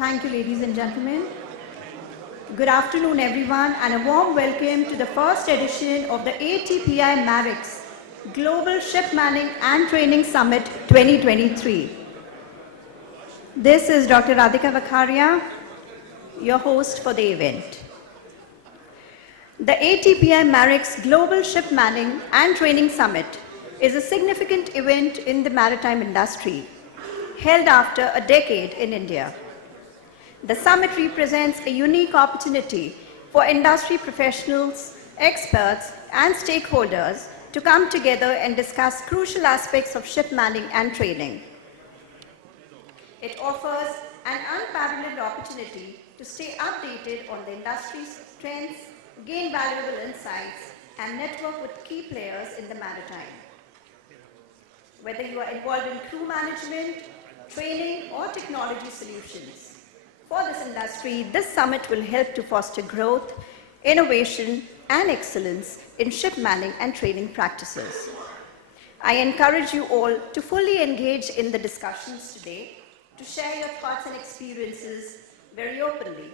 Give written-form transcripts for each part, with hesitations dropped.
Thank you, ladies and gentlemen. Good afternoon, everyone, and a warm welcome to the first edition of the ATPI-Marex Global Shipmanning and Training Summit 2023. This is Dr. Radhika Vakharia, your host for the event. The ATPI-Marex Global Shipmanning and Training Summit is a significant event in the maritime industry, held after a decade in India. The summit represents a unique opportunity for industry professionals, experts, and stakeholders to come together and discuss crucial aspects of shipmanning and training. It offers an unparalleled opportunity to stay updated on the industry's trends, gain valuable insights, and network with key players in the maritime. Whether you are involved in crew management, training, or technology solutions, for this industry, this summit will help to foster growth, innovation, and excellence in shipmanning and training practices. I encourage you all to fully engage in the discussions today, to share your thoughts and experiences very openly.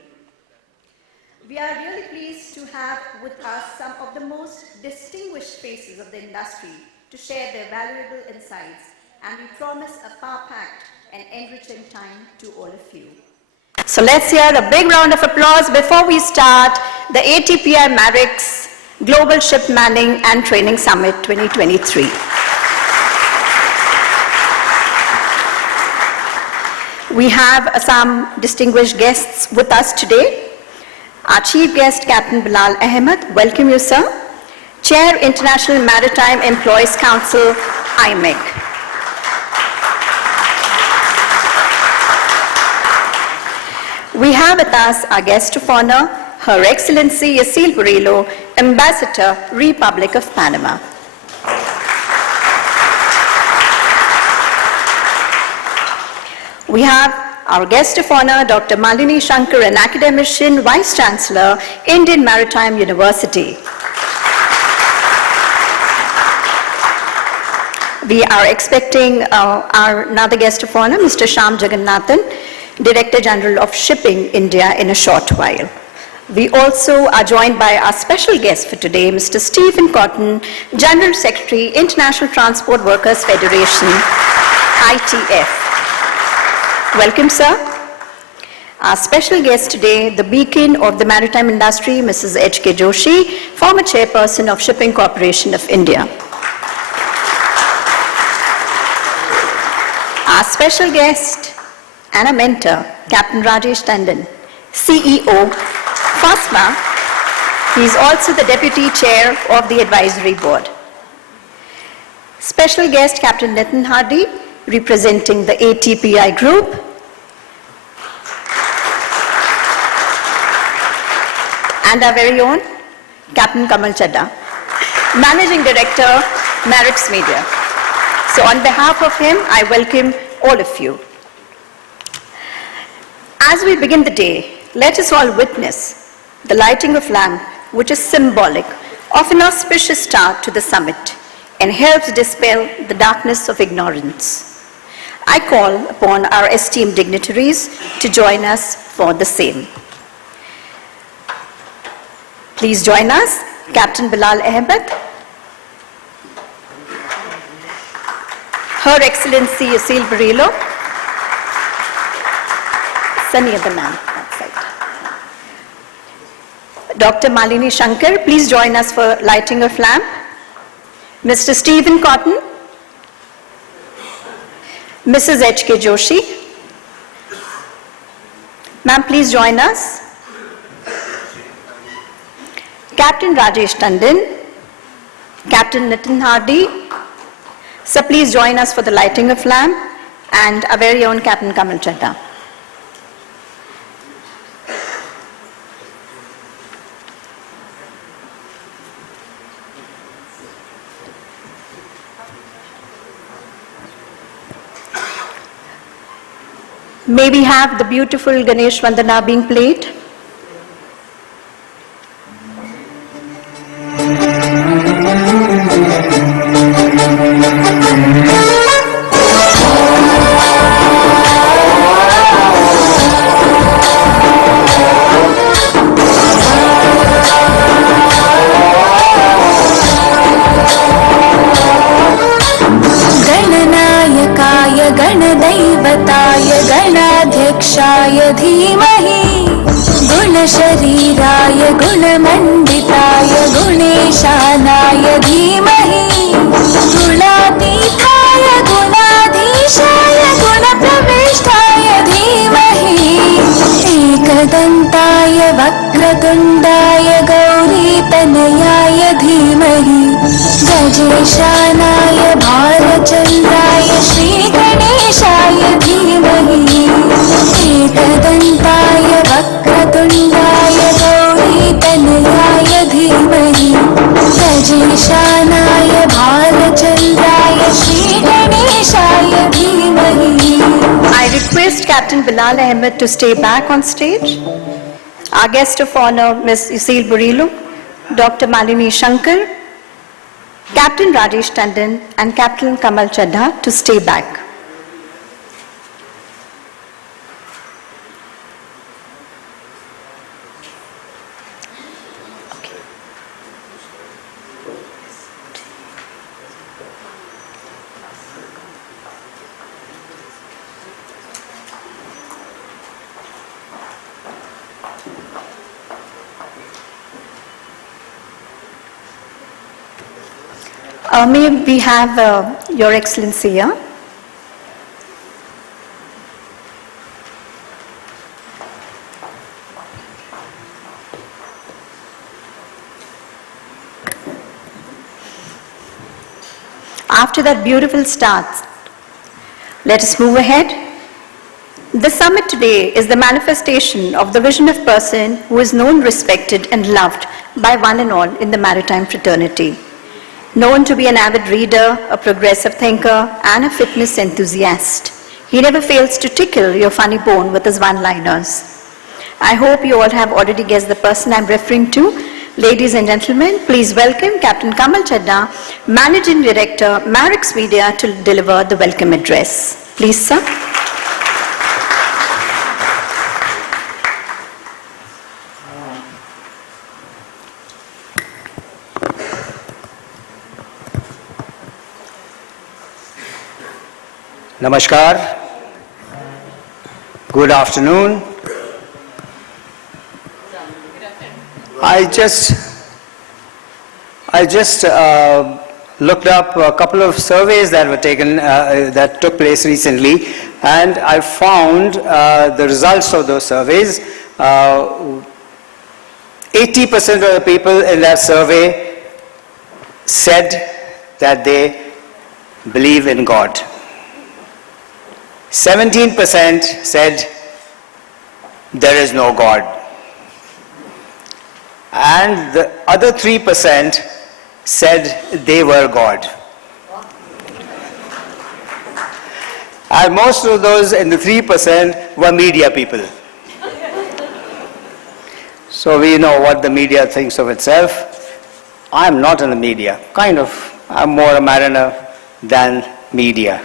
We are really pleased to have with us some of the most distinguished faces of the industry to share their valuable insights, and we promise a power-packed and enriching time to all of you. So let's hear a big round of applause before we start the ATPI-Marex Global Shipmanning and Training Summit 2023. We have some distinguished guests with us today. Our chief guest, Captain Bilal Ahmed, welcome you, sir. Chair, International Maritime Employees Council, IMEC. We have with us our guest of honor, Her Excellency Yacil Burillo, Ambassador, Republic of Panama. We have our guest of honor, Dr. Malini Shankar, an academician, Vice Chancellor, Indian Maritime University. We are expecting our another guest of honor, Mr. Shyam Jagannathan, Director General of Shipping India, in a short while. We also are joined by our special guest for today, Mr. Stephen Cotton, General Secretary, International Transport Workers Federation, ITF. Welcome, sir. Our special guest today, the beacon of the maritime industry, Mrs. H.K. Joshi, former Chairperson of Shipping Corporation of India. Our special guest and a mentor, Captain Rajesh Tandon, CEO, FASMA. He is also the Deputy Chair of the Advisory Board. Special guest, Captain Nitin Hardy, representing the ATPI Group. And our very own, Captain Kamal Chadha, Managing Director, Marex Media. So on behalf of him, I welcome all of you. As we begin the day, let us all witness the lighting of lamp, which is symbolic of an auspicious start to the summit and helps dispel the darkness of ignorance. I call upon our esteemed dignitaries to join us for the same. Please join us, Captain Bilal Ahmed, Her Excellency Yacil Burillo, Sunny Abanam, that side. Dr. Malini Shankar, please join us for lighting of lamp. Mr. Stephen Cotton, Mrs. H.K. Joshi. Ma'am, please join us. Captain Rajesh Tandon, Captain Nitin Hardy. So please join us for the lighting of lamp, and our very own Captain Kamal Chadha. May we have the beautiful Ganesh Vandana being played? गणदैवताय गणाध्यक्षाय धीमहि गुणशरीराय गुणमण्डिताय गुणेशानाय धीमहि गुणातीताय गुणाधीशाय गुणप्रविष्टाय धीमहि एकदन्ताय वक्रतुण्डाय गौरीतनयाय धीमहि गजेशानाय भारचन्द्राय श्रीगणेशाय धीमहि एकदन्ताय वक्रतुण्डाय गौरीतनयाय धीमहि गजेशानाय भारचन्द्राय श्रीगणेशाय धीमहि. I request Captain Bilal Ahmed to stay back on stage. Our guest of honor, Ms. Yasil Burilu, Dr. Malini Shankar, Captain Rajesh Tandon and Captain Kamal Chadha to stay back. May we have Your Excellency here? After that beautiful start, let us move ahead. The summit today is the manifestation of the vision of person who is known, respected and loved by one and all in the maritime fraternity. Known to be an avid reader, a progressive thinker, and a fitness enthusiast, he never fails to tickle your funny bone with his one-liners. I hope you all have already guessed the person I'm referring to. Ladies and gentlemen, please welcome Captain Kamal Chadha, Managing Director, Marex Media, to deliver the welcome address. Please, sir. Namaskar. Good afternoon. I just looked up a couple of surveys that were taken, that took place recently, and I found the results of those surveys. 80% of the people in that survey said that they believe in God. 17% said there is no God. And the other 3% said they were God. And most of those in the 3% were media people. So we know what the media thinks of itself. I'm not in the media, kind of. I'm more a mariner than media.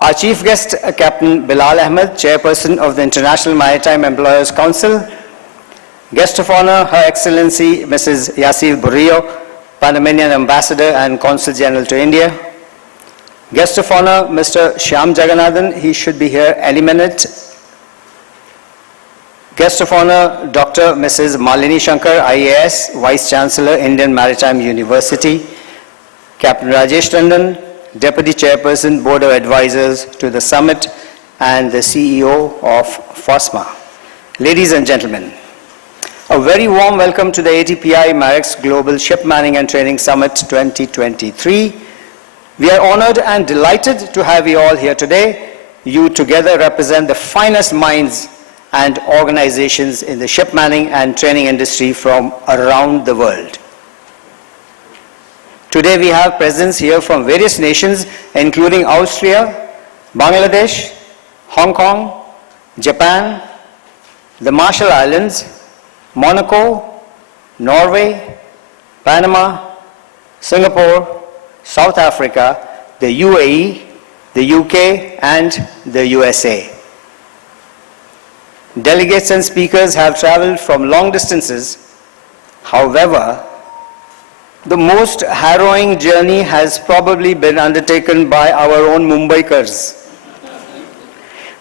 Our chief guest, Captain Bilal Ahmed, Chairperson of the International Maritime Employers Council. Guest of honor, Her Excellency Mrs. Yasil Burilu, Panamanian Ambassador and Consul General to India. Guest of honor, Mr. Shyam Jagannathan, he should be here any minute. Guest of honor, Dr. Mrs. Malini Shankar, IAS, Vice Chancellor, Indian Maritime University. Captain Rajesh Tandon, Deputy Chairperson, Board of Advisors to the Summit, and the CEO of FOSMA. Ladies and gentlemen, a very warm welcome to the ATPI-Marex Global Shipmanning and Training Summit 2023. We are honored and delighted to have you all here today. You together represent the finest minds and organizations in the shipmanning and training industry from around the world. Today we have presence here from various nations, including Austria, Bangladesh, Hong Kong, Japan, the Marshall Islands, Monaco, Norway, Panama, Singapore, South Africa, the UAE, the UK, and the USA. Delegates and speakers have traveled from long distances. However, The most harrowing journey has probably been undertaken by our own Mumbaikars.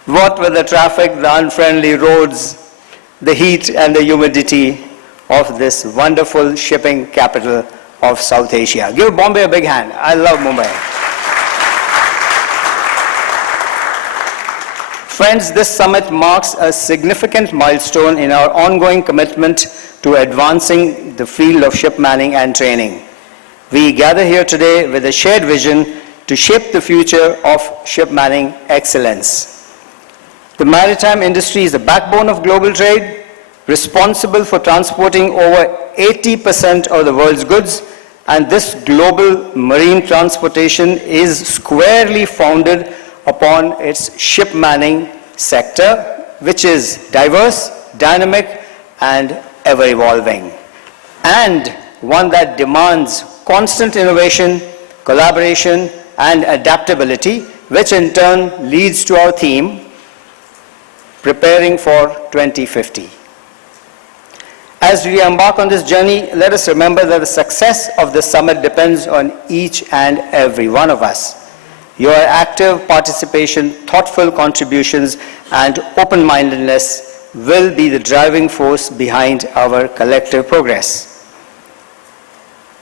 What with the traffic, the unfriendly roads, the heat and the humidity of this wonderful shipping capital of South Asia. Give Bombay a big hand. I love Mumbai. Friends, this summit marks a significant milestone in our ongoing commitment to advancing the field of ship manning and training. We gather here today with a shared vision to shape the future of ship manning excellence. The maritime industry is the backbone of global trade, responsible for transporting over 80% of the world's goods, and this global marine transportation is squarely founded upon its ship manning sector, which is diverse, dynamic, and ever-evolving, and one that demands constant innovation, collaboration, and adaptability, which in turn leads to our theme, Preparing for 2050. As we embark on this journey, let us remember that the success of the summit depends on each and every one of us. Your active participation, thoughtful contributions, and open-mindedness will be the driving force behind our collective progress.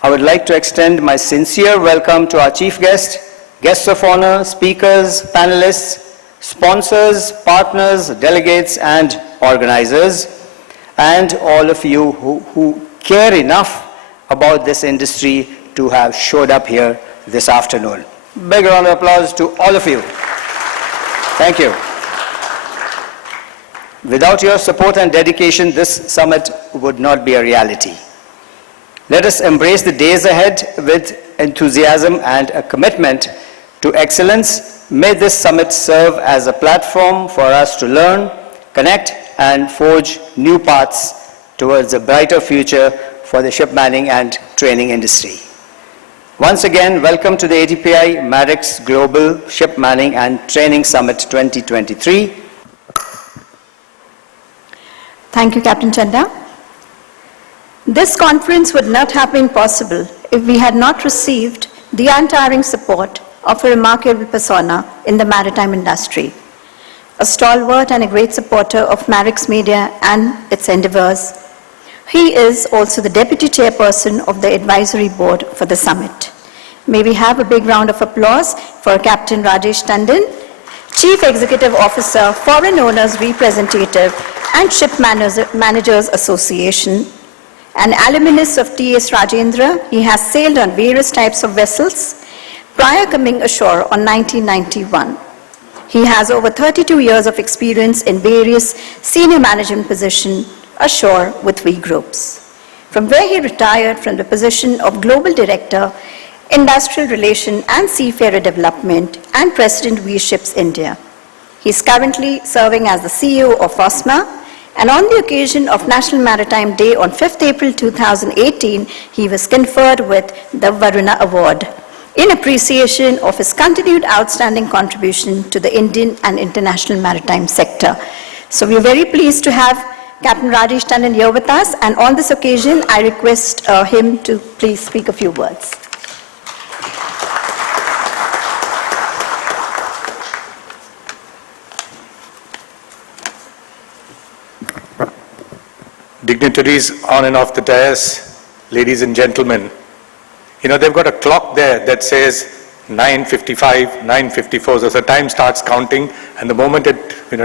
I would like to extend my sincere welcome to our chief guest, guests of honor, speakers, panelists, sponsors, partners, delegates, and organizers, and all of you who care enough about this industry to have showed up here this afternoon. Big round of applause to all of you. Thank you. Without your support and dedication, this summit would not be a reality. Let us embrace the days ahead with enthusiasm and a commitment to excellence. May this summit serve as a platform for us to learn, connect, and forge new paths towards a brighter future for the ship manning and training industry. Once again, welcome to the ATPI-Marex Global Ship Manning and Training Summit 2023. Thank you, Captain Chanda. This conference would not have been possible if we had not received the untiring support of a remarkable persona in the maritime industry, a stalwart and a great supporter of Marex Media and its endeavors. He is also the Deputy Chairperson of the Advisory Board for the Summit. May we have a big round of applause for Captain Rajesh Tandon, Chief Executive Officer, Foreign Owners Representative and Ship Managers Association. An alumnus of T.S. Rajendra, he has sailed on various types of vessels prior coming ashore on 1991. He has over 32 years of experience in various senior management positions ashore with V Groups, from where he retired from the position of Global Director, Industrial Relation and Seafarer Development and President V Ships India. He is currently serving as the CEO of OSMA, and on the occasion of National Maritime Day on 5th April 2018, he was conferred with the Varuna Award in appreciation of his continued outstanding contribution to the Indian and international maritime sector. So we are very pleased to have Captain Rajesh Tandon here with us, and on this occasion, I request him to please speak a few words. Dignitaries on and off the dais, ladies and gentlemen, they've got a clock there that says 9:55, 9:54, so the time starts counting, and the moment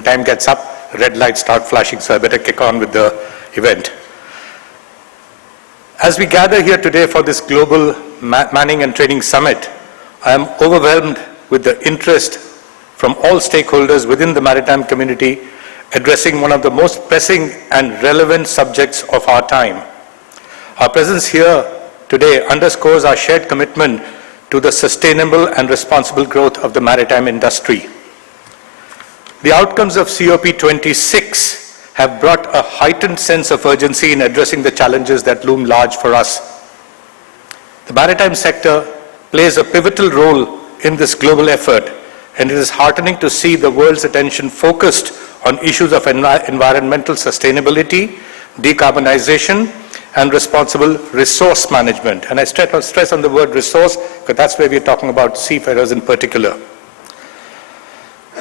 time gets up, red lights start flashing, so I better kick on with the event. As we gather here today for this Global Manning and Training Summit, I am overwhelmed with the interest from all stakeholders within the maritime community addressing one of the most pressing and relevant subjects of our time. Our presence here today underscores our shared commitment to the sustainable and responsible growth of the maritime industry. The outcomes of COP26 have brought a heightened sense of urgency in addressing the challenges that loom large for us. The maritime sector plays a pivotal role in this global effort, and it is heartening to see the world's attention focused on issues of environmental sustainability, decarbonization, and responsible resource management. And I stress on the word resource because that's where we're talking about seafarers in particular.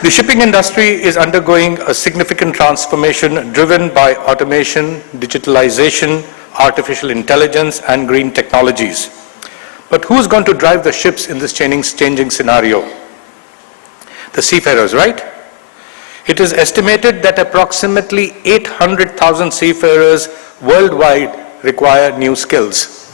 The shipping industry is undergoing a significant transformation driven by automation, digitalization, artificial intelligence, and green technologies. But who's going to drive the ships in this changing scenario? The seafarers, right? It is estimated that approximately 800,000 seafarers worldwide require new skills.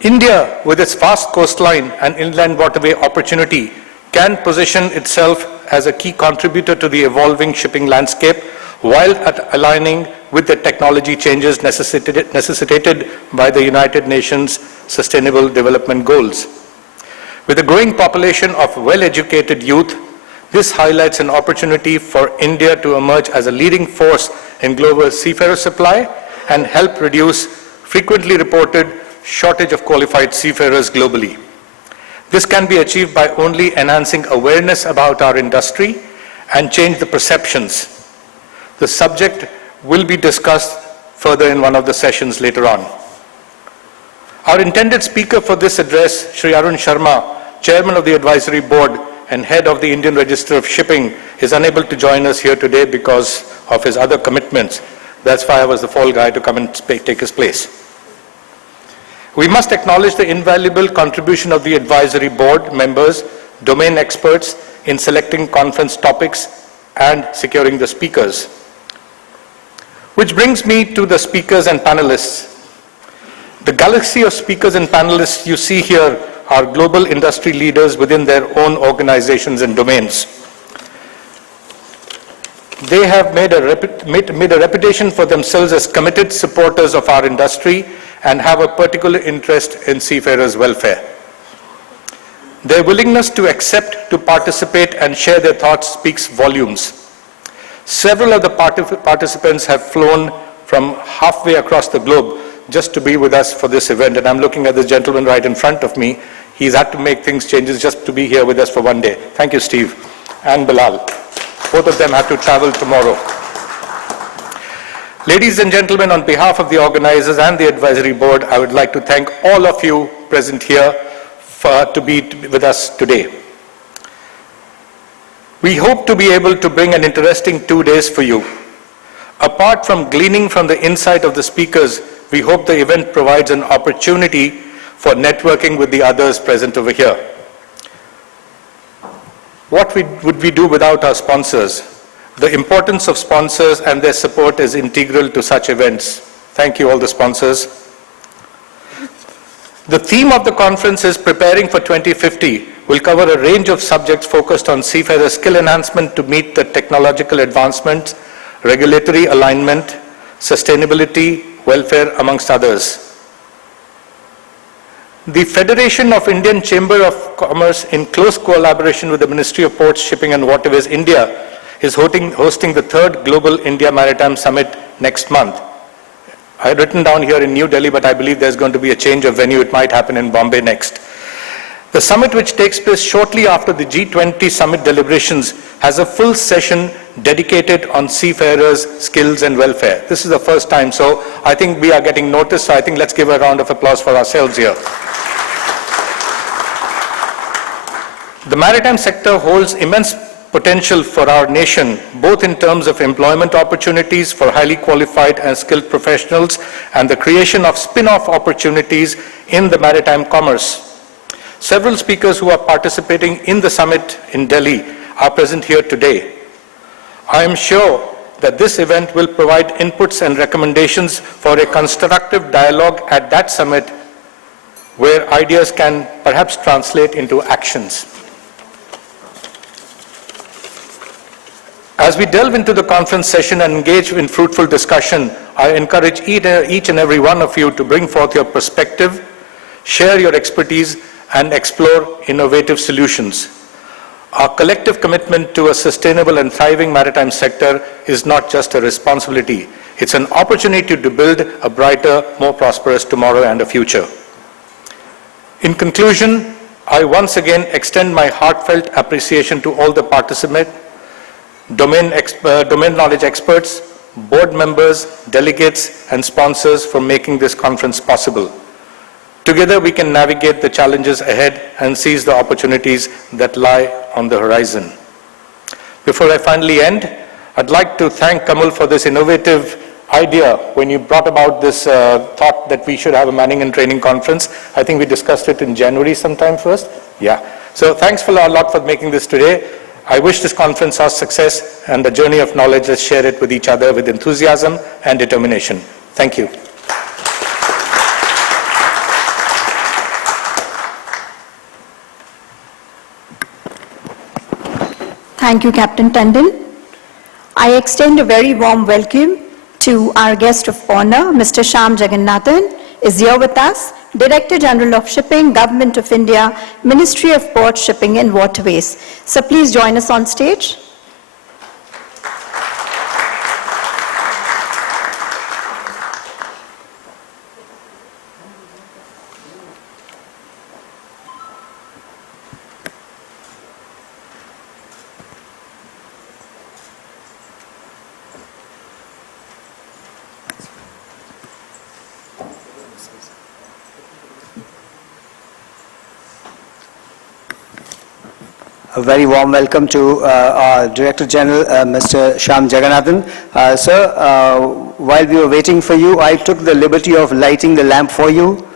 India, with its vast coastline and inland waterway opportunity, can position itself as a key contributor to the evolving shipping landscape while aligning with the technology changes necessitated by the United Nations Sustainable Development Goals. With a growing population of well-educated youth, this highlights an opportunity for India to emerge as a leading force in global seafarer supply and help reduce frequently reported shortage of qualified seafarers globally. This can be achieved by only enhancing awareness about our industry and change the perceptions. The subject will be discussed further in one of the sessions later on. Our intended speaker for this address, Shri Arun Sharma, Chairman of the Advisory Board and Head of the Indian Register of Shipping, is unable to join us here today because of his other commitments. That's why I was the fall guy to come and take his place. We must acknowledge the invaluable contribution of the advisory board members, domain experts in selecting conference topics and securing the speakers. Which brings me to the speakers and panelists. The galaxy of speakers and panelists you see here are global industry leaders within their own organizations and domains. They have made a reputation for themselves as committed supporters of our industry and have a particular interest in seafarers' welfare. Their willingness to accept, to participate, and share their thoughts speaks volumes. Several of the participants have flown from halfway across the globe just to be with us for this event, and I'm looking at this gentleman right in front of me. He's had to make changes just to be here with us for one day. Thank you, Steve, and Bilal. Both of them have to travel tomorrow. Ladies and gentlemen, on behalf of the organizers and the advisory board, I would like to thank all of you present here to be with us today. We hope to be able to bring an interesting 2 days for you. Apart from gleaning from the insight of the speakers, we hope the event provides an opportunity for networking with the others present over here. What would we do without our sponsors? The importance of sponsors and their support is integral to such events. Thank you, all the sponsors. The theme of the conference is Preparing for 2050. Will cover a range of subjects focused on seafarer skill enhancement to meet the technological advancements, regulatory alignment, sustainability, welfare, amongst others. The Federation of Indian Chamber of Commerce, in close collaboration with the Ministry of Ports, Shipping and Waterways, India, is hosting the third Global India Maritime Summit next month. I had written down here in New Delhi, but I believe there's going to be a change of venue. It might happen in Bombay next. The summit, which takes place shortly after the G20 summit deliberations, has a full session dedicated on seafarers' skills and welfare. This is the first time, so I think we are getting noticed, so I think let's give a round of applause for ourselves here. The maritime sector holds immense potential for our nation, both in terms of employment opportunities for highly qualified and skilled professionals and the creation of spin-off opportunities in the maritime commerce. Several speakers who are participating in the summit in Delhi are present here today. I am sure that this event will provide inputs and recommendations for a constructive dialogue at that summit where ideas can perhaps translate into actions. As we delve into the conference session and engage in fruitful discussion, I encourage each and every one of you to bring forth your perspective, share your expertise, and explore innovative solutions. Our collective commitment to a sustainable and thriving maritime sector is not just a responsibility, it's an opportunity to build a brighter, more prosperous tomorrow and a future. In conclusion, I once again extend my heartfelt appreciation to all the participants, domain knowledge experts, board members, delegates, and sponsors for making this conference possible. Together, we can navigate the challenges ahead and seize the opportunities that lie on the horizon. Before I finally end, I'd like to thank Kamal for this innovative idea when you brought about this thought that we should have a Manning and Training Conference. I think we discussed it in January sometime first. Yeah. So thanks a lot for making this today. I wish this conference our success and the journey of knowledge. Let's share it with each other with enthusiasm and determination. Thank you. Thank you, Captain Tandon. I extend a very warm welcome to our guest of honor, Mr. Shyam Jagannathan, is here with us, Director General of Shipping, Government of India, Ministry of Port, Shipping and Waterways. So please join us on stage. A very warm welcome to our Director General, Mr. Shyam Jagannathan. Sir, while we were waiting for you, I took the liberty of lighting the lamp for you,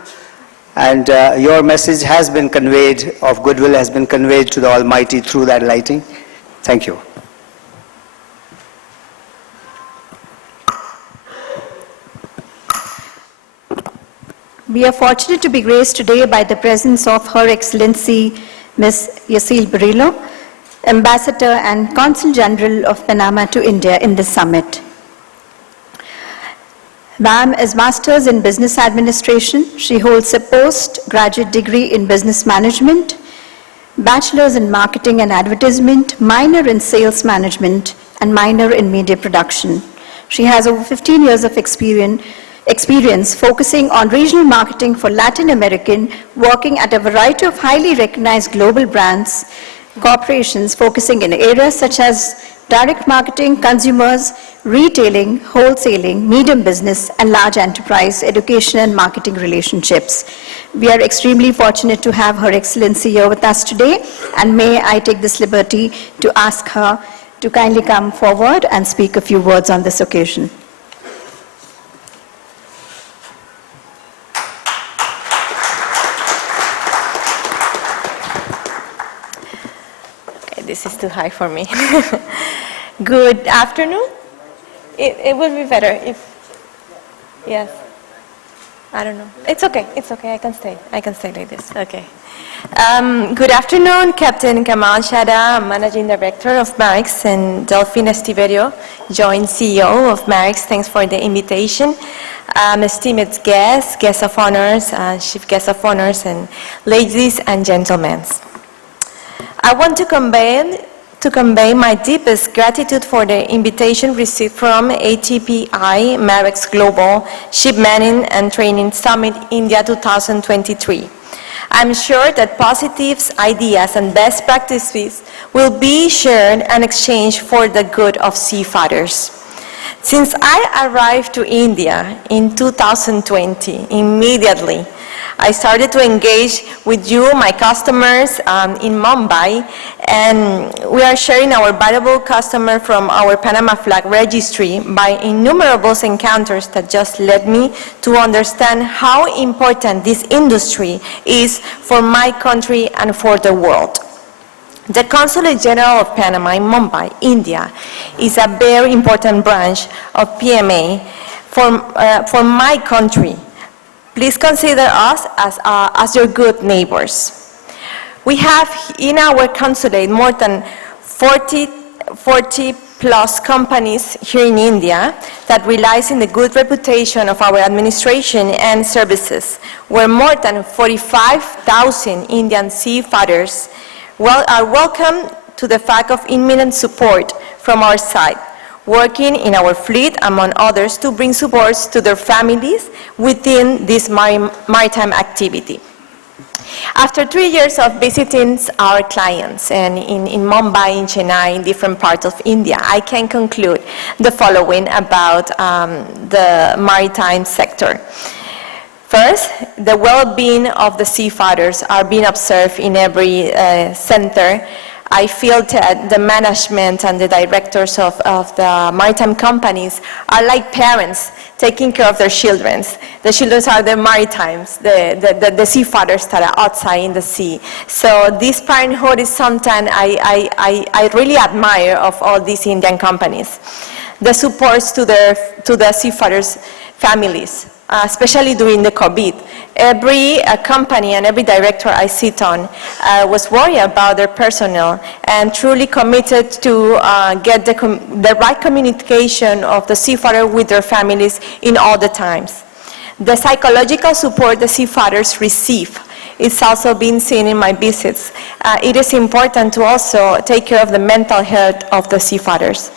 and your message has been conveyed, of goodwill has been conveyed to the Almighty through that lighting. Thank you. We are fortunate to be graced today by the presence of Her Excellency Ms. Yacine Barillo, Ambassador and Consul General of Panama to India in this summit. Ma'am is Masters in Business Administration. She holds a postgraduate degree in Business Management, Bachelor's in Marketing and Advertisement, minor in Sales Management, and minor in Media Production. She has over 15 years of experience focusing on regional marketing for Latin American, working at a variety of highly recognized global brands, corporations focusing in areas such as direct marketing, consumers, retailing, wholesaling, medium business, and large enterprise, education and marketing relationships. We are extremely fortunate to have Her Excellency here with us today, and may I take this liberty to ask her to kindly come forward and speak a few words on this occasion. This is too high for me. Good afternoon. It would be better if, yes. I don't know. It's okay. It's okay. I can stay like this. Okay. Good afternoon, Captain Kamal Shada, Managing Director of Marex, and Delphine Estiverio, Joint CEO of Marex. Thanks for the invitation. Esteemed guests of honors, chief guests of honors, and ladies and gentlemen. I want to convey my deepest gratitude for the invitation received from ATPI-Marex Global Shipmanning and Training Summit India 2023. I'm sure that positive ideas and best practices will be shared and exchanged for the good of seafarers. Since I arrived to India in 2020, immediately I started to engage with you, my customers, in Mumbai, and we are sharing our valuable customer from our Panama flag registry by innumerable encounters that just led me to understand how important this industry is for my country and for the world. The Consulate General of Panama in Mumbai, India, is a very important branch of PMA for my country. Please consider us as your good neighbors. We have in our consulate more than 40 plus companies here in India that relies on the good reputation of our administration and services, where more than 45,000 Indian seafarers are welcome to the fact of imminent support from our side, working in our fleet, among others, to bring supports to their families within this maritime activity. After 3 years of visiting our clients and in Mumbai, in Chennai, in different parts of India, I can conclude the following about the maritime sector. First, the well-being of the seafarers are being observed in every center. I feel that the management and the directors of the maritime companies are like parents taking care of their children. The children are the maritimes, the seafarers that are outside in the sea. So this parenthood is something I really admire of all these Indian companies. The supports to the seafarers' families, especially during the COVID. Every company and every director I sit on was worried about their personnel and truly committed to get the right communication of the seafarer with their families in all the times. The psychological support the seafarers receive is also being seen in my visits. It is important to also take care of the mental health of the seafarers.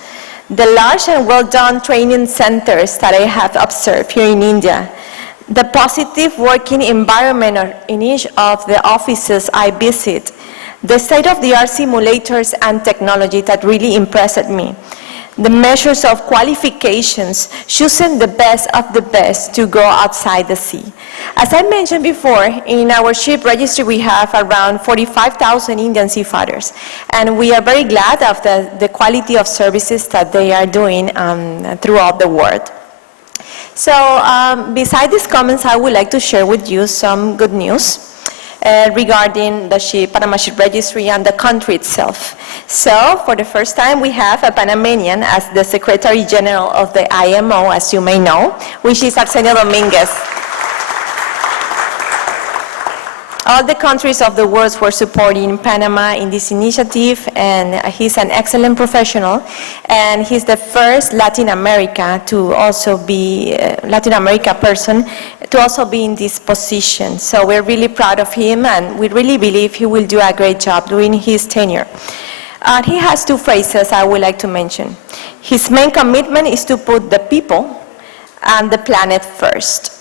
The large and well-done training centers that I have observed here in India, the positive working environment in each of the offices I visit, the state-of-the-art simulators and technology that really impressed me, the measures of qualifications, choosing the best of the best to go outside the sea. As I mentioned before, in our ship registry we have around 45,000 Indian seafarers, and we are very glad of the quality of services that they are doing throughout the world. So beside these comments, I would like to share with you some good news regarding the Panama Ship Registry and the country itself. So for the first time, we have a Panamanian as the Secretary General of the IMO, as you may know, which is Arsenio Dominguez. All the countries of the world were supporting Panama in this initiative, and he's an excellent professional, and he's the first Latin America person to also be in this position. So we're really proud of him, and we really believe he will do a great job during his tenure. He has two phrases I would like to mention. His main commitment is to put the people and the planet first.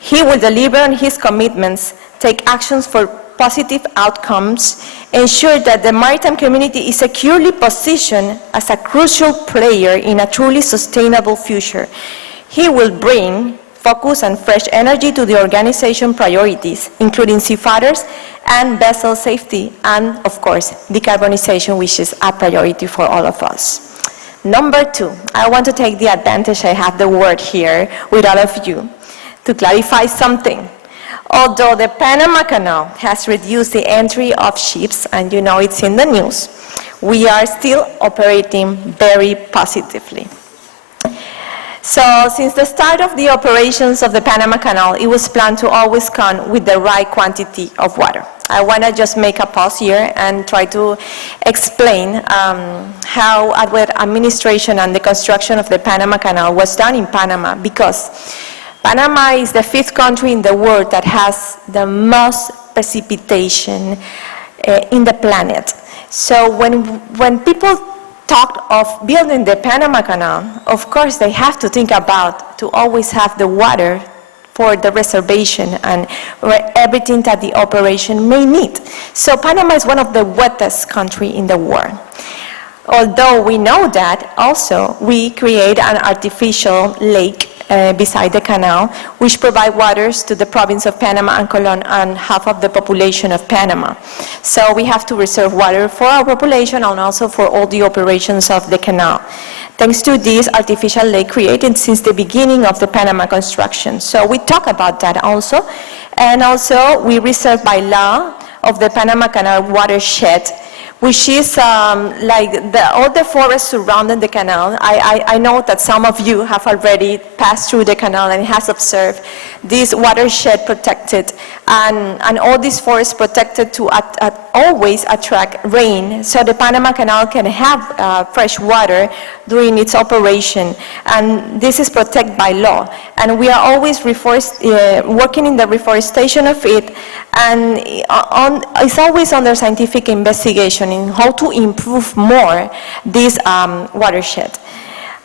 He will deliver on his commitments, take actions for positive outcomes, ensure that the maritime community is securely positioned as a crucial player in a truly sustainable future. He will bring focus and fresh energy to the organization priorities, including seafarers and vessel safety, and of course, decarbonization, which is a priority for all of us. Number two, I want to take the advantage I have the word here with all of you to clarify something. Although the Panama Canal has reduced the entry of ships, and you know it's in the news, we are still operating very positively. So since the start of the operations of the Panama Canal, it was planned to always come with the right quantity of water. I want to just make a pause here and try to explain how our administration and the construction of the Panama Canal was done in Panama, because Panama is the 5th country in the world that has the most precipitation in the planet. So when people talk of building the Panama Canal, of course they have to think about to always have the water for the reservation and everything that the operation may need. So Panama is one of the wettest countries in the world. Although we know that, also we create an artificial lake beside the canal, which provide waters to the province of Panama and Colón and half of the population of Panama. So we have to reserve water for our population and also for all the operations of the canal, thanks to this artificial lake created since the beginning of the Panama construction. So we talk about that also. And also we reserve by law of the Panama Canal watershed, which is like all the forests surrounding the canal. I know that some of you have already passed through the canal and has observed this watershed protected, and all these forests protected to always attract rain, so the Panama Canal can have fresh water during its operation, and this is protected by law. And we are always working in the reforestation of it, and it's always under scientific investigation in how to improve more this watershed.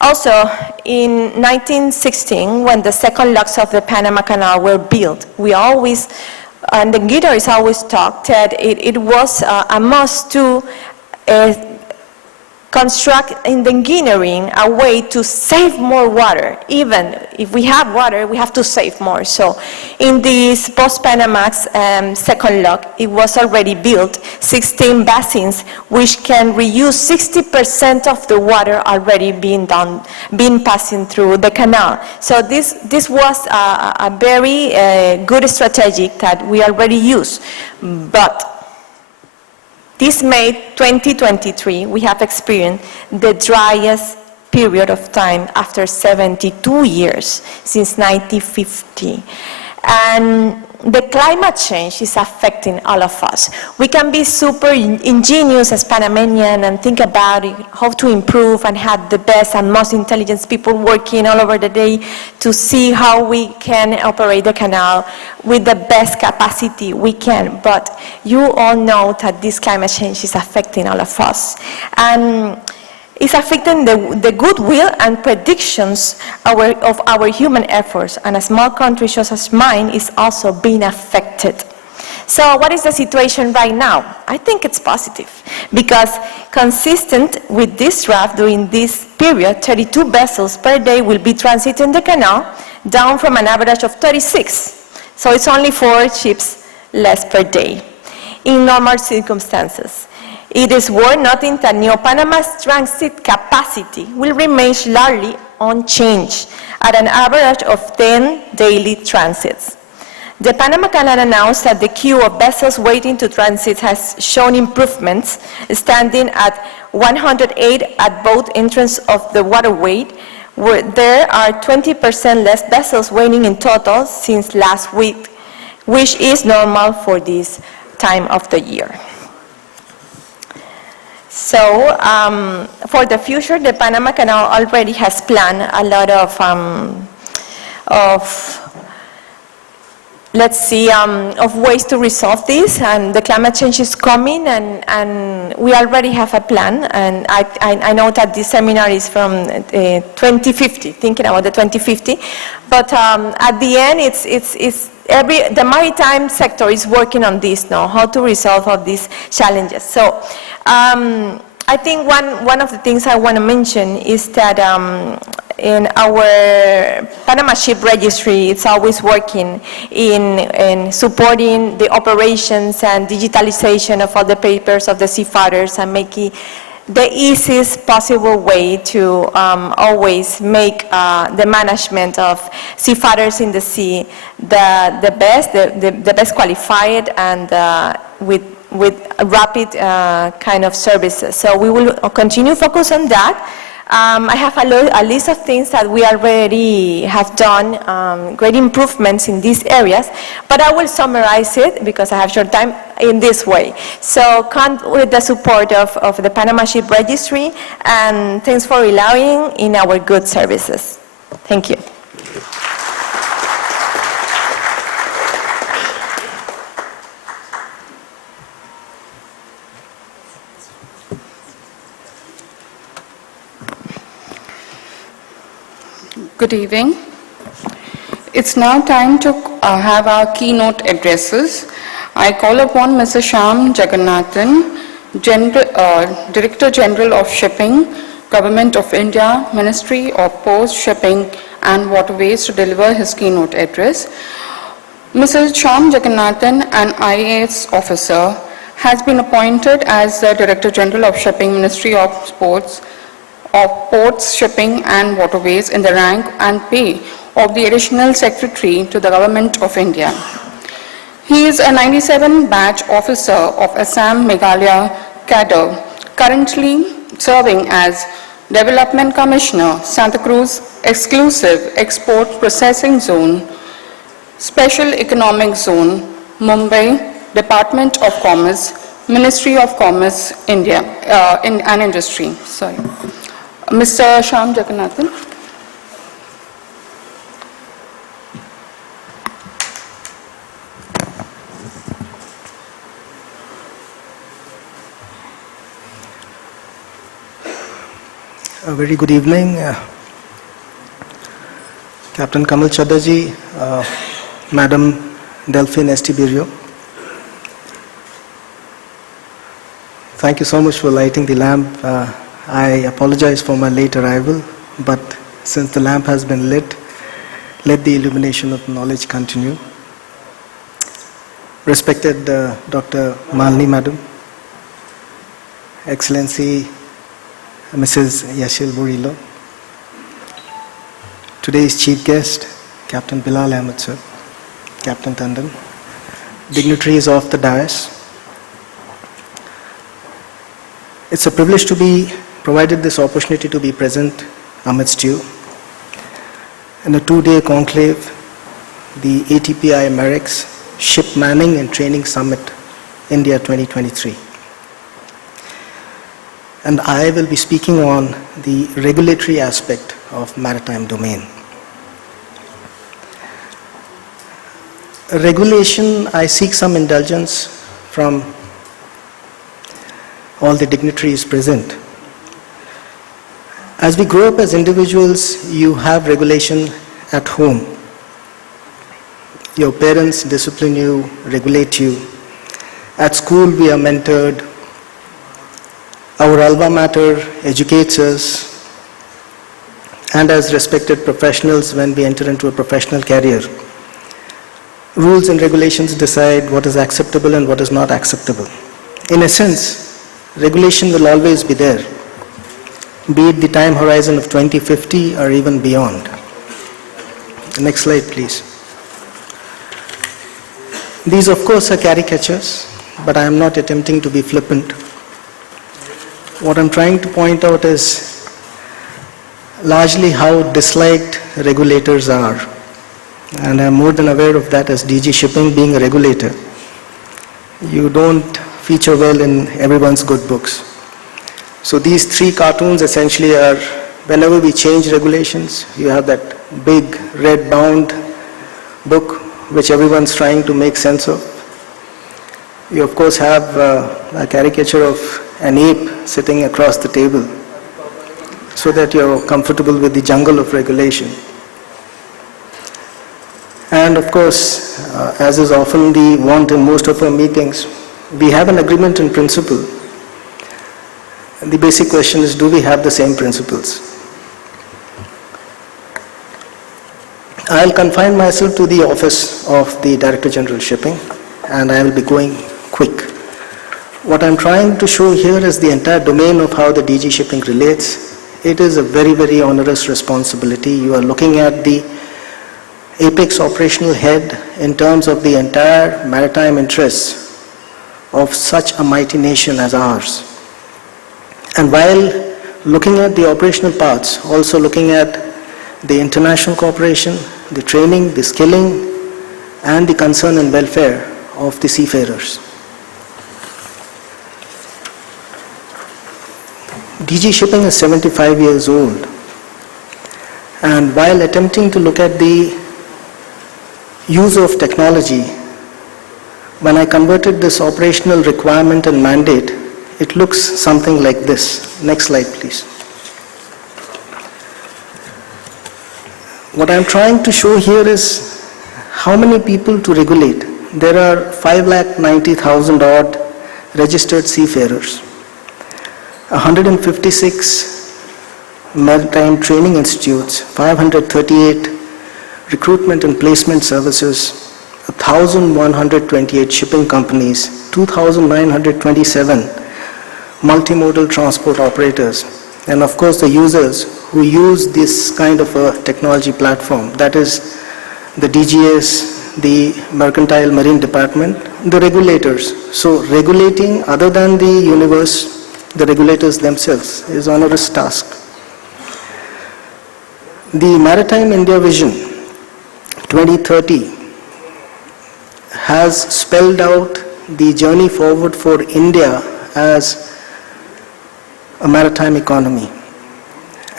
Also, in 1916, when the second locks of the Panama Canal were built, we always and the guitarists always talked that it was a must to construct in the engineering a way to save more water. Even if we have water, we have to save more. So in this post-Panamax second lock, it was already built 16 basins, which can reuse 60% of the water already being passing through the canal. So this was a very good strategy that we already use. But this May 2023, we have experienced the driest period of time after 72 years, since 1950. And the climate change is affecting all of us. We can be super ingenious as Panamanian and think about it, how to improve and have the best and most intelligent people working all over the day to see how we can operate the canal with the best capacity we can. But you all know that this climate change is affecting all of us. And it's affecting the goodwill and predictions of our human efforts, and a small country such as mine is also being affected. So what is the situation right now? I think it's positive, because consistent with this draft, during this period, 32 vessels per day will be transiting the canal, down from an average of 36. So it's only 4 ships less per day in normal circumstances. It is worth noting that Neo Panama's transit capacity will remain largely unchanged at an average of 10 daily transits. The Panama Canal announced that the queue of vessels waiting to transit has shown improvements, standing at 108 at both entrances of the waterway, where there are 20% less vessels waiting in total since last week, which is normal for this time of the year. So for the future, the Panama Canal already has planned a lot of ways to resolve this, and the climate change is coming, and we already have a plan. And I know that this seminar is from 2050, thinking about the 2050, but at the end, the maritime sector is working on this now, how to resolve all these challenges. So I think one of the things I want to mention is that in our Panama Ship Registry, it's always working in supporting the operations and digitalization of all the papers of the seafarers, and making the easiest possible way to always make the management of seafarers in the sea the best qualified, and with rapid kind of services. So we will continue focus on that. I have a list of things that we already have done, great improvements in these areas, but I will summarize it, because I have short time, in this way. So count with the support of the Panama Ship Registry, and thanks for relying in our good services. Thank you. Good evening. It's now time to have our keynote addresses. I call upon Mr. Shyam Jagannathan, Director General of Shipping, Government of India, Ministry of Ports, Shipping and Waterways, to deliver his keynote address. Mr. Shyam Jagannathan, an IAS officer, has been appointed as the Director General of Shipping, Ministry of Ports, Shipping and Waterways, in the rank and pay of the Additional Secretary to the Government of India. He is a 97 batch officer of Assam Meghalaya cadre, currently serving as Development Commissioner, Santa Cruz Exclusive Export Processing Zone, Special Economic Zone, Mumbai, Department of Commerce, Ministry of Commerce, India, and Industry. Sorry. Mr. Shyam Jagannathan. A very good evening, Captain Kamal Chaddaji, Madam Delphine Estibirio. Thank you so much for lighting the lamp. I apologize for my late arrival, but since the lamp has been lit, let the illumination of knowledge continue. Respected Dr. Malini Madam, Excellency Mrs. Yashil Burilo, today's chief guest, Captain Bilal Ahmed sir, Captain Tandon, dignitaries of the dais. It's a privilege to be provided this opportunity to be present amidst you in a two-day conclave, the ATPI-Marex Shipmanning and Training Summit, India 2023. And I will be speaking on the regulatory aspect of maritime domain. Regulation, I seek some indulgence from all the dignitaries present. As we grow up as individuals, you have regulation at home. Your parents discipline you, regulate you. At school, we are mentored. Our alma mater educates us. And as respected professionals, when we enter into a professional career, rules and regulations decide what is acceptable and what is not acceptable. In a sense, regulation will always be there, be it the time horizon of 2050 or even beyond. Next slide, please. These, of course, are caricatures, but I am not attempting to be flippant. What I'm trying to point out is largely how disliked regulators are. And I'm more than aware of that as DG Shipping being a regulator. You don't feature well in everyone's good books. So these three cartoons essentially are, whenever we change regulations, you have that big red bound book which everyone's trying to make sense of. You of course have a caricature of an ape sitting across the table so that you're comfortable with the jungle of regulation. And of course, as is often the want in most of our meetings, we have an agreement in principle. The basic question is, do we have the same principles? I'll confine myself to the office of the Director General Shipping, and I will be going quick. What I'm trying to show here is the entire domain of how the DG Shipping relates. It is a very, very onerous responsibility. You are looking at the apex operational head in terms of the entire maritime interests of such a mighty nation as ours. And while looking at the operational parts, also looking at the international cooperation, the training, the skilling, and the concern and welfare of the seafarers. DG Shipping is 75 years old, and while attempting to look at the use of technology, when I converted this operational requirement and mandate, it looks something like this. Next slide, please. What I'm trying to show here is how many people to regulate. There are 590,000 odd registered seafarers, 156 maritime training institutes, 538 recruitment and placement services, 1,128 shipping companies, 2,927 multimodal transport operators, and of course the users who use this kind of a technology platform, that is the DGS, the Mercantile Marine Department, the regulators. So regulating other than the universe, the regulators themselves, is an onerous task. The Maritime India Vision 2030 has spelled out the journey forward for India as a maritime economy,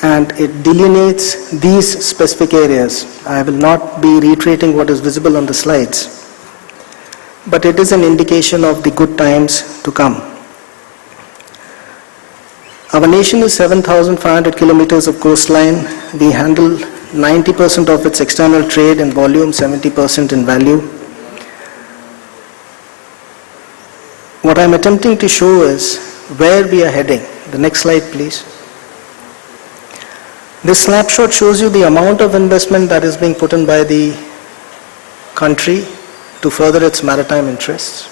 and it delineates these specific areas. I will not be reiterating what is visible on the slides, but it is an indication of the good times to come. Our nation is 7,500 kilometers of coastline. We handle 90% of its external trade in volume, 70% in value. What I'm attempting to show is where we are heading. The next slide, please. This snapshot shows you the amount of investment that is being put in by the country to further its maritime interests.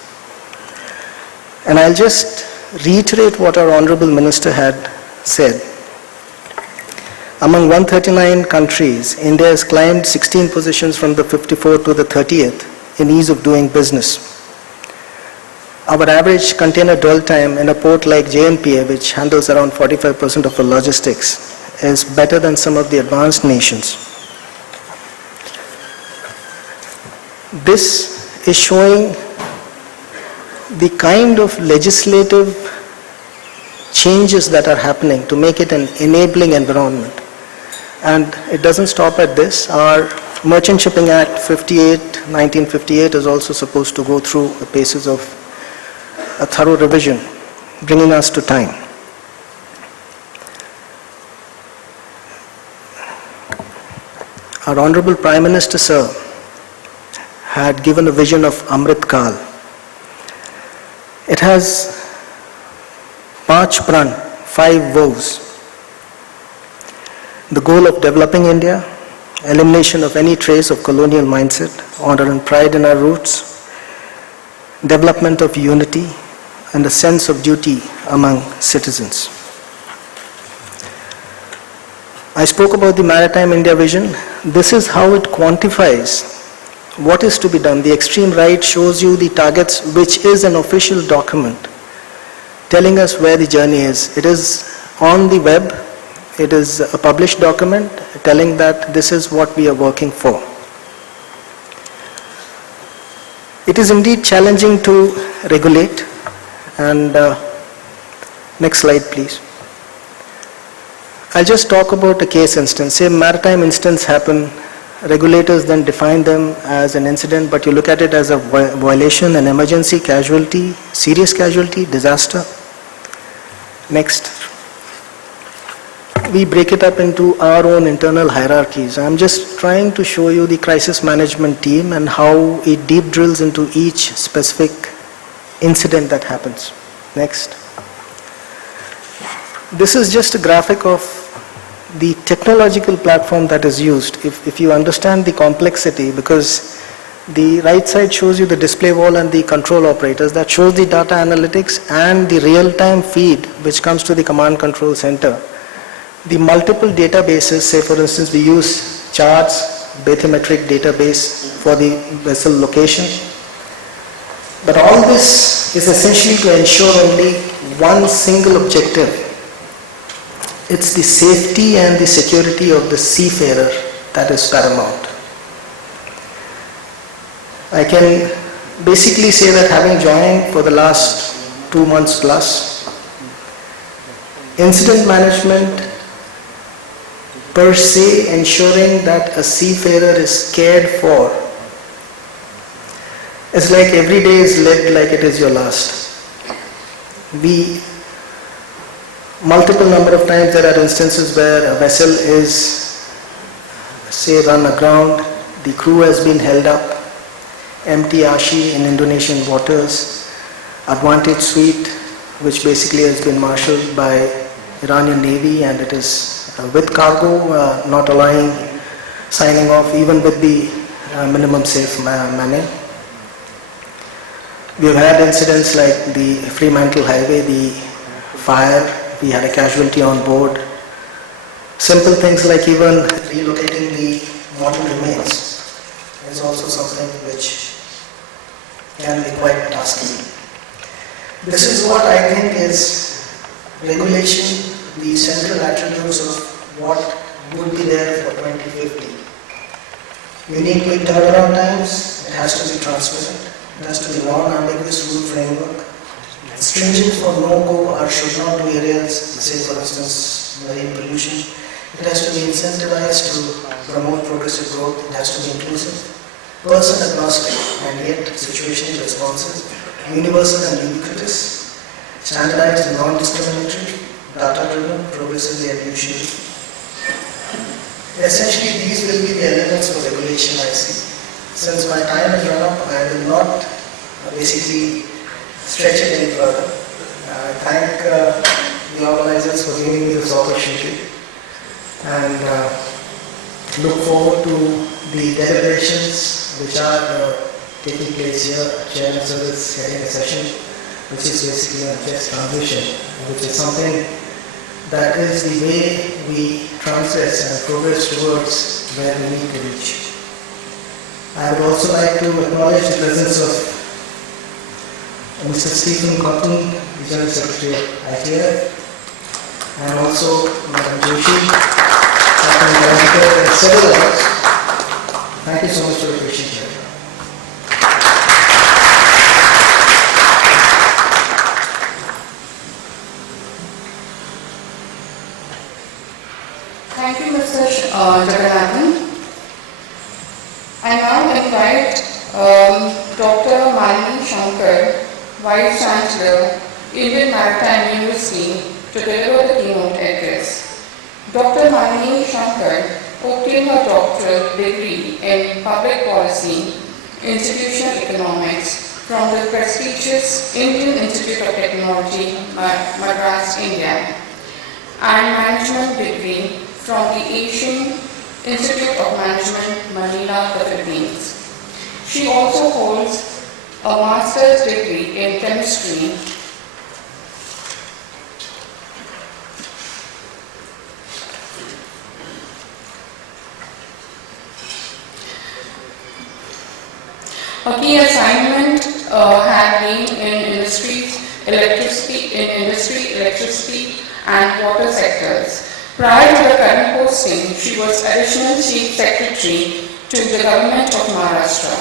And I'll just reiterate what our Honorable Minister had said. Among 139 countries, India has climbed 16 positions from the 54th to the 30th in ease of doing business. Our average container dwell time in a port like JNPA, which handles around 45% of the logistics, is better than some of the advanced nations. This is showing the kind of legislative changes that are happening to make it an enabling environment. And it doesn't stop at this. Our Merchant Shipping Act 1958 is also supposed to go through the paces of a thorough revision, bringing us to time. Our Honorable Prime Minister, sir, had given a vision of Amrit Kal. It has 5 pran, 5 woes. The goal of developing India, elimination of any trace of colonial mindset, honor and pride in our roots, development of unity, and a sense of duty among citizens. I spoke about the Maritime India vision. This is how it quantifies what is to be done. The extreme right shows you the targets, which is an official document telling us where the journey is. It is on the web. It is a published document telling that this is what we are working for. It is indeed challenging to regulate. And next slide, please. I'll just talk about a case instance. Say maritime incidents happen, regulators then define them as an incident, but you look at it as a violation, an emergency, casualty, serious casualty, disaster. Next. We break it up into our own internal hierarchies. I'm just trying to show you the crisis management team and how it deep drills into each specific incident that happens. Next. This is just a graphic of the technological platform that is used. If you understand the complexity, because the right side shows you the display wall and the control operators, that shows the data analytics and the real-time feed which comes to the command control center. The multiple databases, say for instance we use charts, bathymetric database for the vessel location. But all this is essentially to ensure only one single objective. It's the safety and the security of the seafarer that is paramount. I can basically say that having joined for the last 2 months plus, incident management per se, ensuring that a seafarer is cared for, it's like every day is lived like it is your last. Multiple number of times there are instances where a vessel is, say, run aground, the crew has been held up, empty Ashi in Indonesian waters, Advantage Suite, which basically has been marshaled by Iranian Navy, and it is with cargo, not allowing signing off even with the minimum safe manning. We have had incidents like the Fremantle Highway, the fire, we had a casualty on board. Simple things like even relocating the mortal remains is also something which can be quite tasky. This is what I think is regulation, the central attributes of what would be there for 2050. You need quick turnaround times, it has to be transparent, it has to be non-ambiguous rule framework. Stringent for no-go or should not do areas, say for instance marine pollution. It has to be incentivized to promote progressive growth, it has to be inclusive, person agnostic and yet situationally responsive, universal and ubiquitous, standardized and non-discriminatory, data-driven, progressively and usually. Essentially these will be the elements for regulation I see. Since my time has run up, I will not basically stretch it any further. I thank the organizers for giving me this opportunity and look forward to the deliberations which are taking place here. Chairman Sir is heading a session which is basically on chess transition, which is something that is the way we transgress and progress towards where we need to reach. I would also like to acknowledge the presence of Mr. Stephen Cotton, the General Secretary of ITF, and also Madam Joshi, Captain Director, and several others. Thank you so much for your patience here. Thank you, Mr. Jagannathan. I now invite Dr. Malini Shankar, Vice Chancellor, Indian Maritime University, to deliver the keynote address. Dr. Malini Shankar obtained her doctoral degree in Public Policy, Institutional Economics from the prestigious Indian Institute of Technology, Madras, India, and Management degree from the Asian Institute of Management, Manila, the Philippines. She also holds a master's degree in chemistry A key assignment had been in industry, electricity, and water sectors. Prior to the current posting, she was Additional Chief Secretary to the Government of Maharashtra.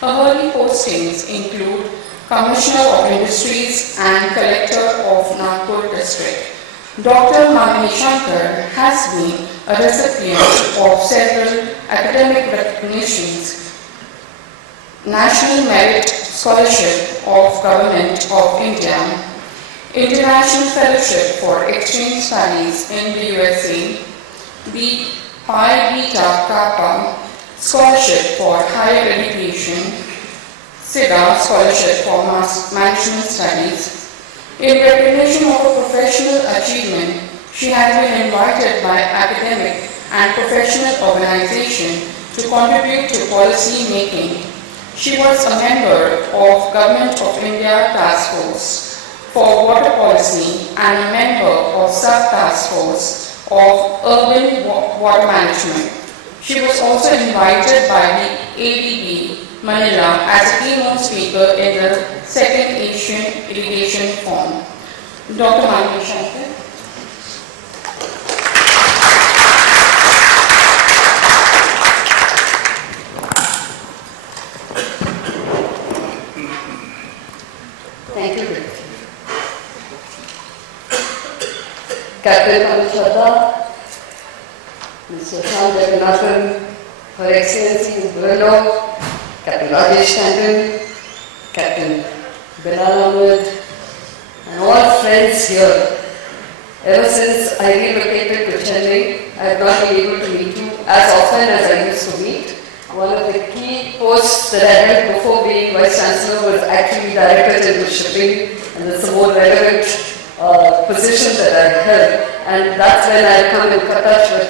Her early postings include Commissioner of Industries and Collector of Nagpur District. Dr. Malini Shankar has been a recipient of several academic recognitions: National Merit Scholarship of Government of India, International Fellowship for Exchange Studies in the USA, the Pi Beta Kappa Scholarship for Higher Education, SIDA Scholarship for Management Studies. In recognition of her professional achievement, she has been invited by academic and professional organizations to contribute to policy making. She was a member of Government of India Task Force for Water Policy and a member of Sub-Task Force of Urban Water Management. She was also invited by the ADB Manila as a keynote speaker in the Second Asian Irrigation Forum. Dr. Malini Shankar. Thank you. Captain Anushada, Mr. Sham Jagannathan, Her Excellency His Brother, Captain Rajesh Tandon, Captain Bilal Ahmed, and all friends here. Ever since I relocated to Chennai, I have not been able to meet you as often as I used to meet. One of the key posts that I held before being Vice Chancellor was actually Director General Shipping, and it's a more relevant position that I held. And that's when I come in touch with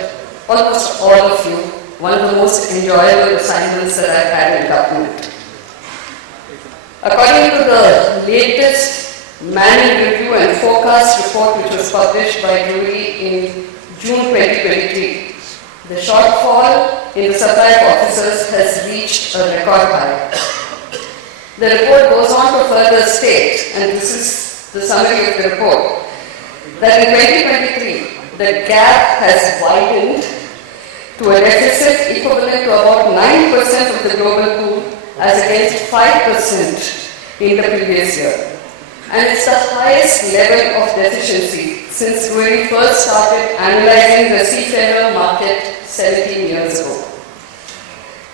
almost all of you. One of the most enjoyable assignments that I've had in government. According to the latest Manning Review and Forecast report, which was published by Jury in June 2023, the shortfall in the supply of officers has reached a record high. The report goes on to further state, and this is the summary of the report, that in 2023, the gap has widened to a deficit equivalent to about 9% of the global pool as against 5% in the previous year. And it's the highest level of deficiency since we first started analyzing the seafarer market 17 years ago.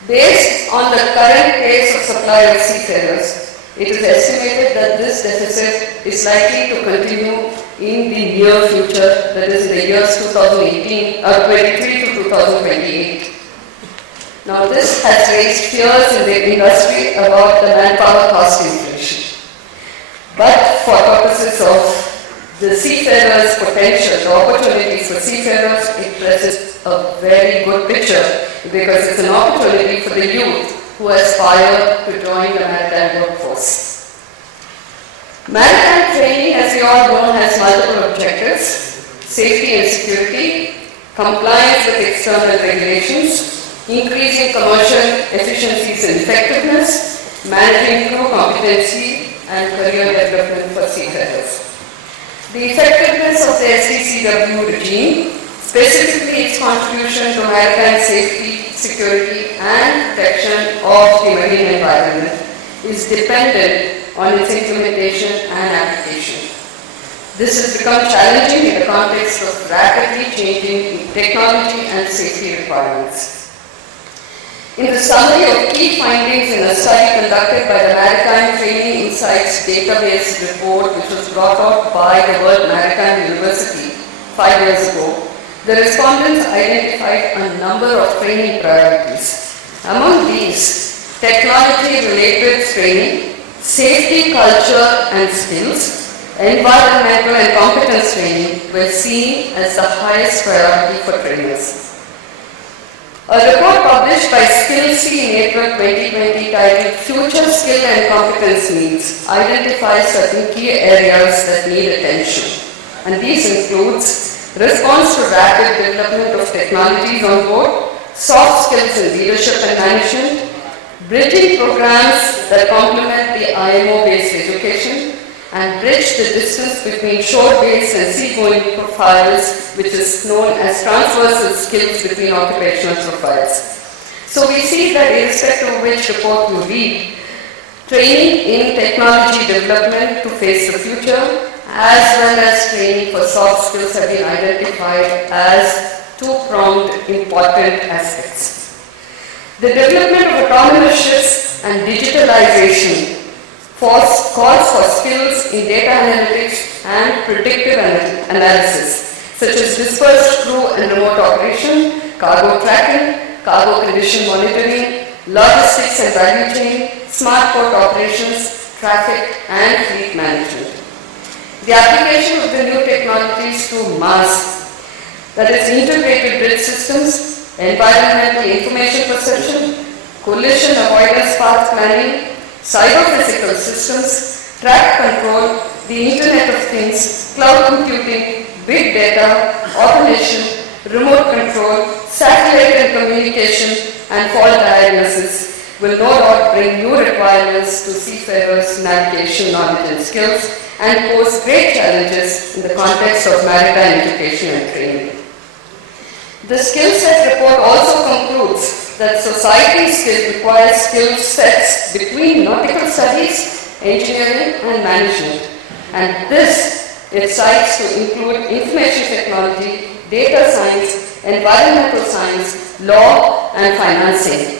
Based on the current pace of supply of seafarers, it is estimated that this deficit is likely to continue in the near future, that is in the years 2023 to 2028. Now this has raised fears in the industry about the manpower cost inflation. But for purposes of the seafarers' potential, the opportunities for seafarers, it presents a very good picture because it's an opportunity for the youth who aspire to join the maritime workforce. Maritime training, as we all know, has multiple objectives: safety and security, compliance with external regulations, increasing commercial efficiencies and effectiveness, managing crew competency, and career development for seafarers. The effectiveness of the STCW regime, specifically its contribution to maritime safety, security, and protection of the marine environment, is dependent on its implementation and application. This has become challenging in the context of rapidly changing technology and safety requirements. In the summary of key findings in a study conducted by the Maritime Training Insights Database report, which was brought out by the World Maritime University 5 years ago, the respondents identified a number of training priorities. Among these, technology-related training, safety culture and skills, environmental and competence training were seen as the highest priority for trainers. A report published by SkillC in April 2020 titled Future Skill and Competence Needs identifies certain key areas that need attention. And these includes response to rapid development of technologies on board, soft skills in leadership and management, bridging programs that complement the IMO-based education, and bridge the distance between shore-based and sea-going profiles, which is known as transversal skills between occupational profiles. So we see that irrespective of which report you read, training in technology development to face the future, as well as training for soft skills have been identified as two-pronged important aspects. The development of autonomous ships and digitalization calls for skills in data analytics and predictive analysis, such as dispersed crew and remote operation, cargo tracking, cargo condition monitoring, logistics and value chain, smart port operations, traffic, and fleet management. The application of the new technologies to MAS, that is integrated bridge systems, environmental information perception, collision avoidance path planning, cyber-physical systems, track control, the Internet of Things, cloud computing, big data, automation, remote control, satellite and communication, and fault diagnosis will no doubt bring new requirements to seafarers' navigation knowledge and skills and pose great challenges in the context of maritime education and training. The skill set report also concludes that society still requires skill sets between nautical studies, engineering, and management. And this it cites to include information technology, data science, environmental science, law, and financing.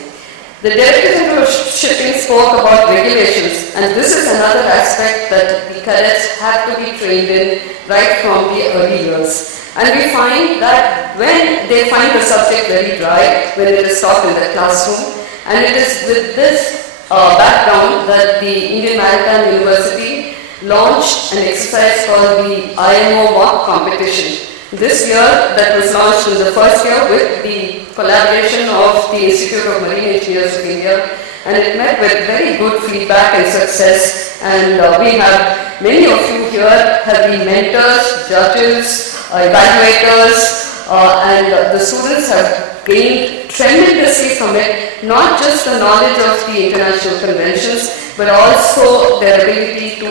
The Director General of Shipping spoke about regulations, and this is another aspect that the cadets have to be trained in right from the early years. And we find that when they find the subject very dry, when it is taught in the classroom, and it is with this background that the Indian Maritime University launched an exercise called the IMO mock competition. This year, that was launched in the first year with the collaboration of the Institute of Marine Engineers of India, and it met with very good feedback and success. And we have many of you here have been mentors, judges, evaluators, and the students have gained tremendously from it, not just the knowledge of the international conventions, but also their ability to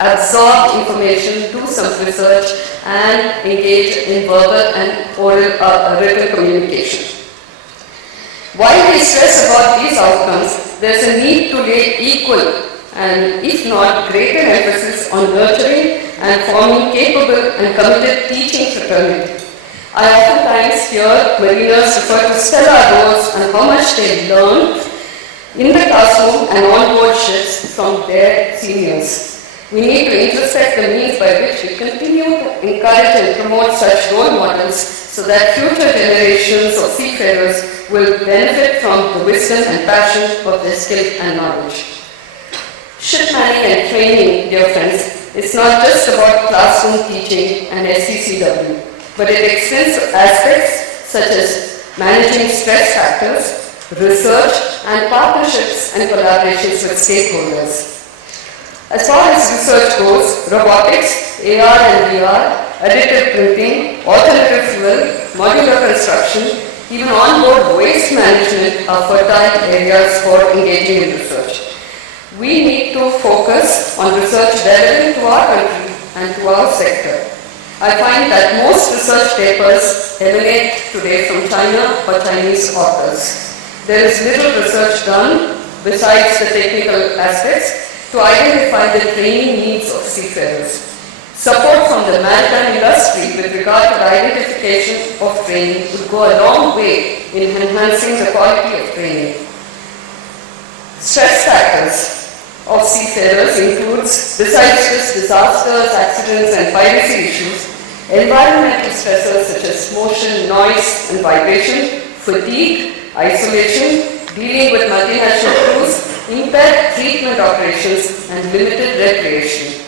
absorb information, do some research, and engage in verbal and oral written communication. While we stress about these outcomes, there is a need to lay equal and if not greater emphasis on nurturing and forming capable and committed teaching fraternity. I oftentimes hear mariners refer to stellar roles and how much they learn in the classroom and on board ships from their seniors. We need to introspect the means by which we continue to encourage and promote such role models so that future generations of seafarers will benefit from the wisdom and passion of their skill and knowledge. Shipmanning and training, dear friends, is not just about classroom teaching and STCW, but it extends to aspects such as managing stress factors, research, and partnerships and collaborations with stakeholders. As far as research goes, robotics, AR and VR, additive printing, alternative fuel, modular construction, even onboard waste management are fertile areas for engaging in research. We need to focus on research relevant to our country and to our sector. I find that most research papers emanate today from China or Chinese authors. There is little research done besides the technical aspects to identify the training needs of seafarers. Support from the maritime industry with regard to the identification of training would go a long way in enhancing the quality of training. Stress factors of seafarers includes, besides just disasters, accidents and piracy issues, environmental stressors such as motion, noise and vibration, fatigue, isolation, dealing with multinational crews, impaired treatment operations and limited recreation.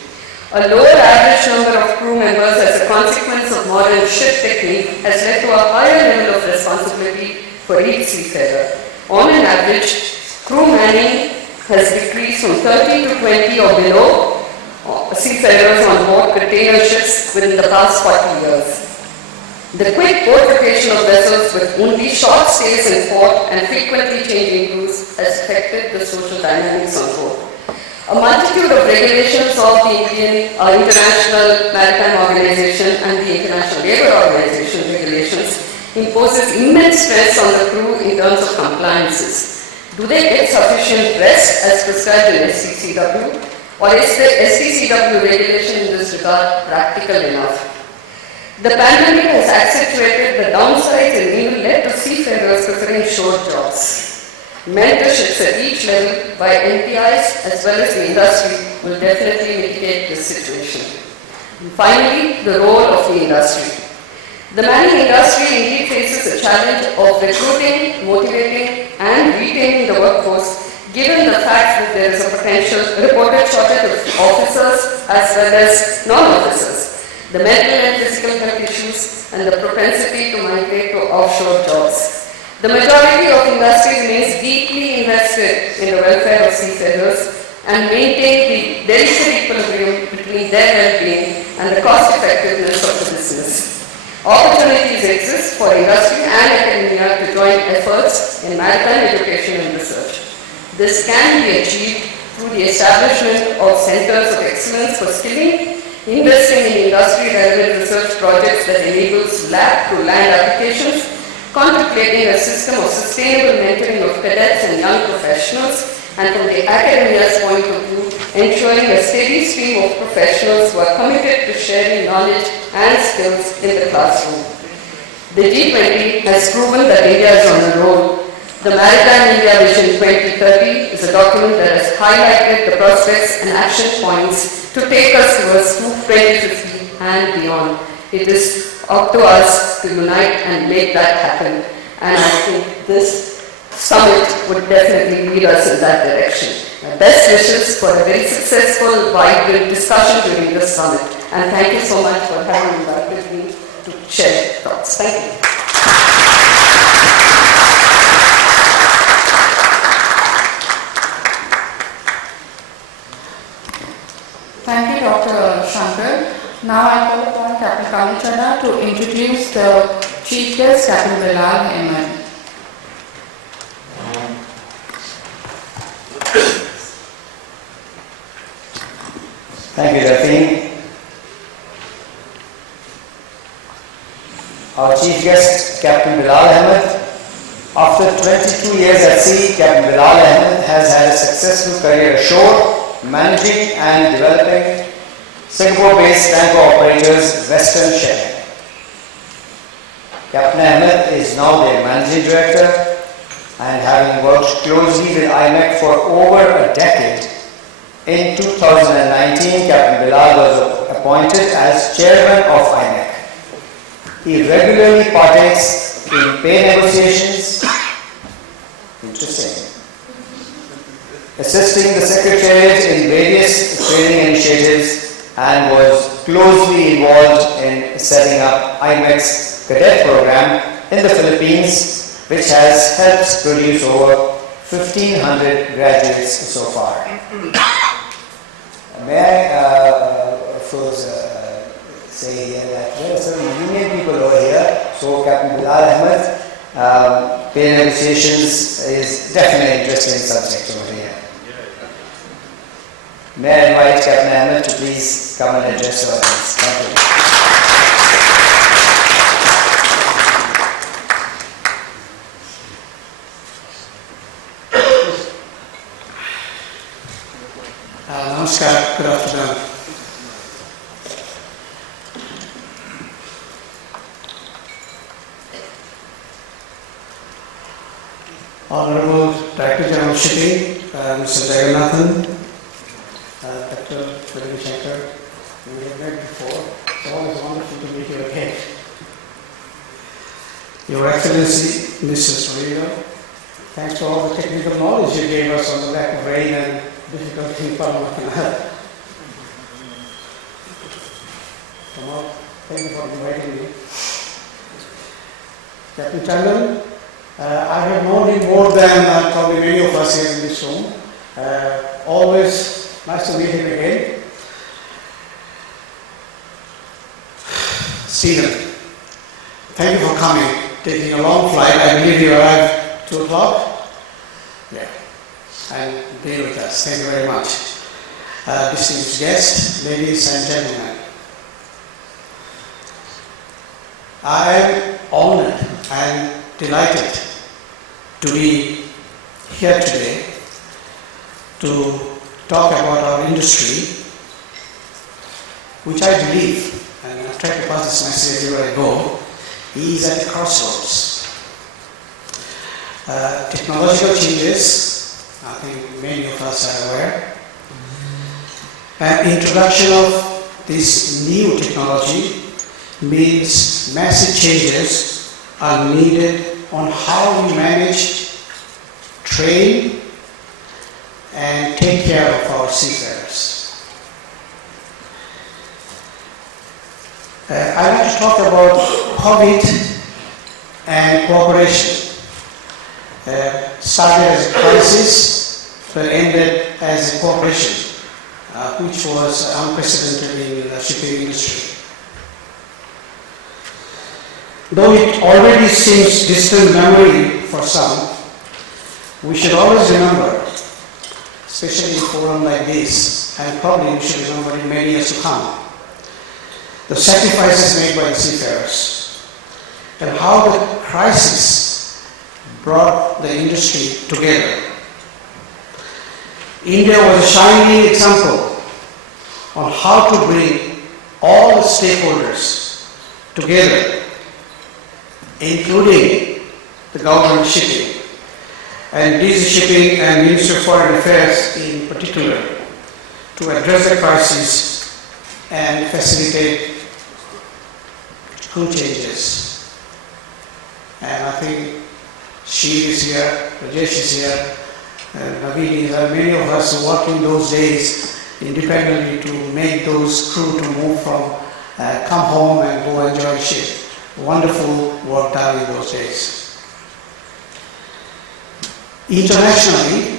A lower average number of crew members as a consequence of modern ship technique has led to a higher level of responsibility for each seafarer. On an average, crew manning has decreased from 30 to 20 or below seafarers on board container ships within the past 40 years. The quick boat rotation of vessels with only short stays in port and frequently changing crews has affected the social dynamics on board. A multitude of regulations of the International Maritime Organization and the International Labour Organization regulations imposes immense stress on the crew in terms of compliances. Do they get sufficient rest as prescribed in STCW, or is the STCW regulation in this regard practical enough? The pandemic has accentuated the downsides and even led to seafarers preferring shore jobs. Mentorships at each level by NPIs as well as the industry will definitely mitigate this situation. And finally, the role of the industry. The mining industry indeed faces a challenge of recruiting, motivating and retaining the workforce given the fact that there is a potential reported shortage of officers as well as non-officers, the mental and physical health issues and the propensity to migrate to offshore jobs. The majority of industry remains deeply invested in the welfare of seafarers and maintain the delicate equilibrium between their well-being and the cost effectiveness of the business. Opportunities exist for industry and academia to join efforts in maritime education and research. This can be achieved through the establishment of centers of excellence for skilling, investing in industry-relevant research projects that enables lab-to-land applications, contemplating a system of sustainable mentoring of cadets and young professionals, and from the academia's point of view, ensuring a steady stream of professionals who are committed to sharing knowledge and skills in the classroom. The G20 has proven that India is on a roll. The Maritime India Vision 2030 is a document that has highlighted the prospects and action points to take us towards 2050 and beyond. It is up to us to unite and make that happen. And I think this summit would definitely lead us in that direction. My best wishes for a very successful, vibrant discussion during this summit. And thank you so much for having invited me to share thoughts. Thank you. Thank you, Dr. Shankar. Now I call upon Captain Kamichanda to introduce the Chief Guest, Captain Bilal Ahmed. Thank you, Rafin. Our chief guest, Captain Bilal Ahmed. After 22 years at sea, Captain Bilal Ahmed has had a successful career ashore, managing and developing Singapore-based tanker operators Western Shipmanning. Captain Ahmed is now their managing director, and having worked closely with IMEC for over a decade, in 2019, Captain Bilal was appointed as chairman of IMEC. He regularly partakes in pay negotiations. Interesting. assisting the Secretariat in various training initiatives, and was closely involved in setting up IMEX cadet program in the Philippines, which has helped produce over 1,500 graduates so far. May I, of course, say here that there are some union people over here, so Captain Bilal Ahmed, pay negotiations is definitely an interesting subject over here. May I invite Captain Ahmed to please come and address the audience. Thank you. Namaskar, good afternoon. Honorable Director General of Shipping, Mr. Jagannathan, Dr. Ravi Shankar, we have met before. It's always wonderful to meet you again. Your Excellency, Mrs. Torino, thanks for all the technical knowledge you gave us on the lack of rain and difficulty in Panama Canal. Thank you for inviting me. Captain Chandan, I have known him more than probably many of us here in this room. Always nice to meet him again. Stephen, thank you for coming, taking a long flight. I believe you arrived at 2 o'clock. Yeah. And be with us. Thank you very much. Distinguished guests, ladies and gentlemen. I am honored and delighted to be here today to talk about our industry, which I believe, and I've tried to pass this message everywhere I go, is at a crossroads. Technological changes, I think many of us are aware, and introduction of this new technology means massive changes are needed on how we manage, train, and take care of our seafarers. I want to talk about COVID and cooperation. Started as a crisis, but ended as a cooperation, which was unprecedented in the shipping industry. Though it already seems distant memory for some, we should always remember, especially in a forum like this, and probably we should remember in many years to come, the sacrifices made by the seafarers and how the crisis brought the industry together. India was a shining example on how to bring all the stakeholders together, including the government shipping, and DC Shipping and Ministry of Foreign Affairs in particular, to address the crisis and facilitate crew changes. And I think she is here, Rajesh is here, Naveen is here, many of us who worked in those days independently to make those crew to move from, come home and go enjoy ship. Wonderful work done in those days. Internationally,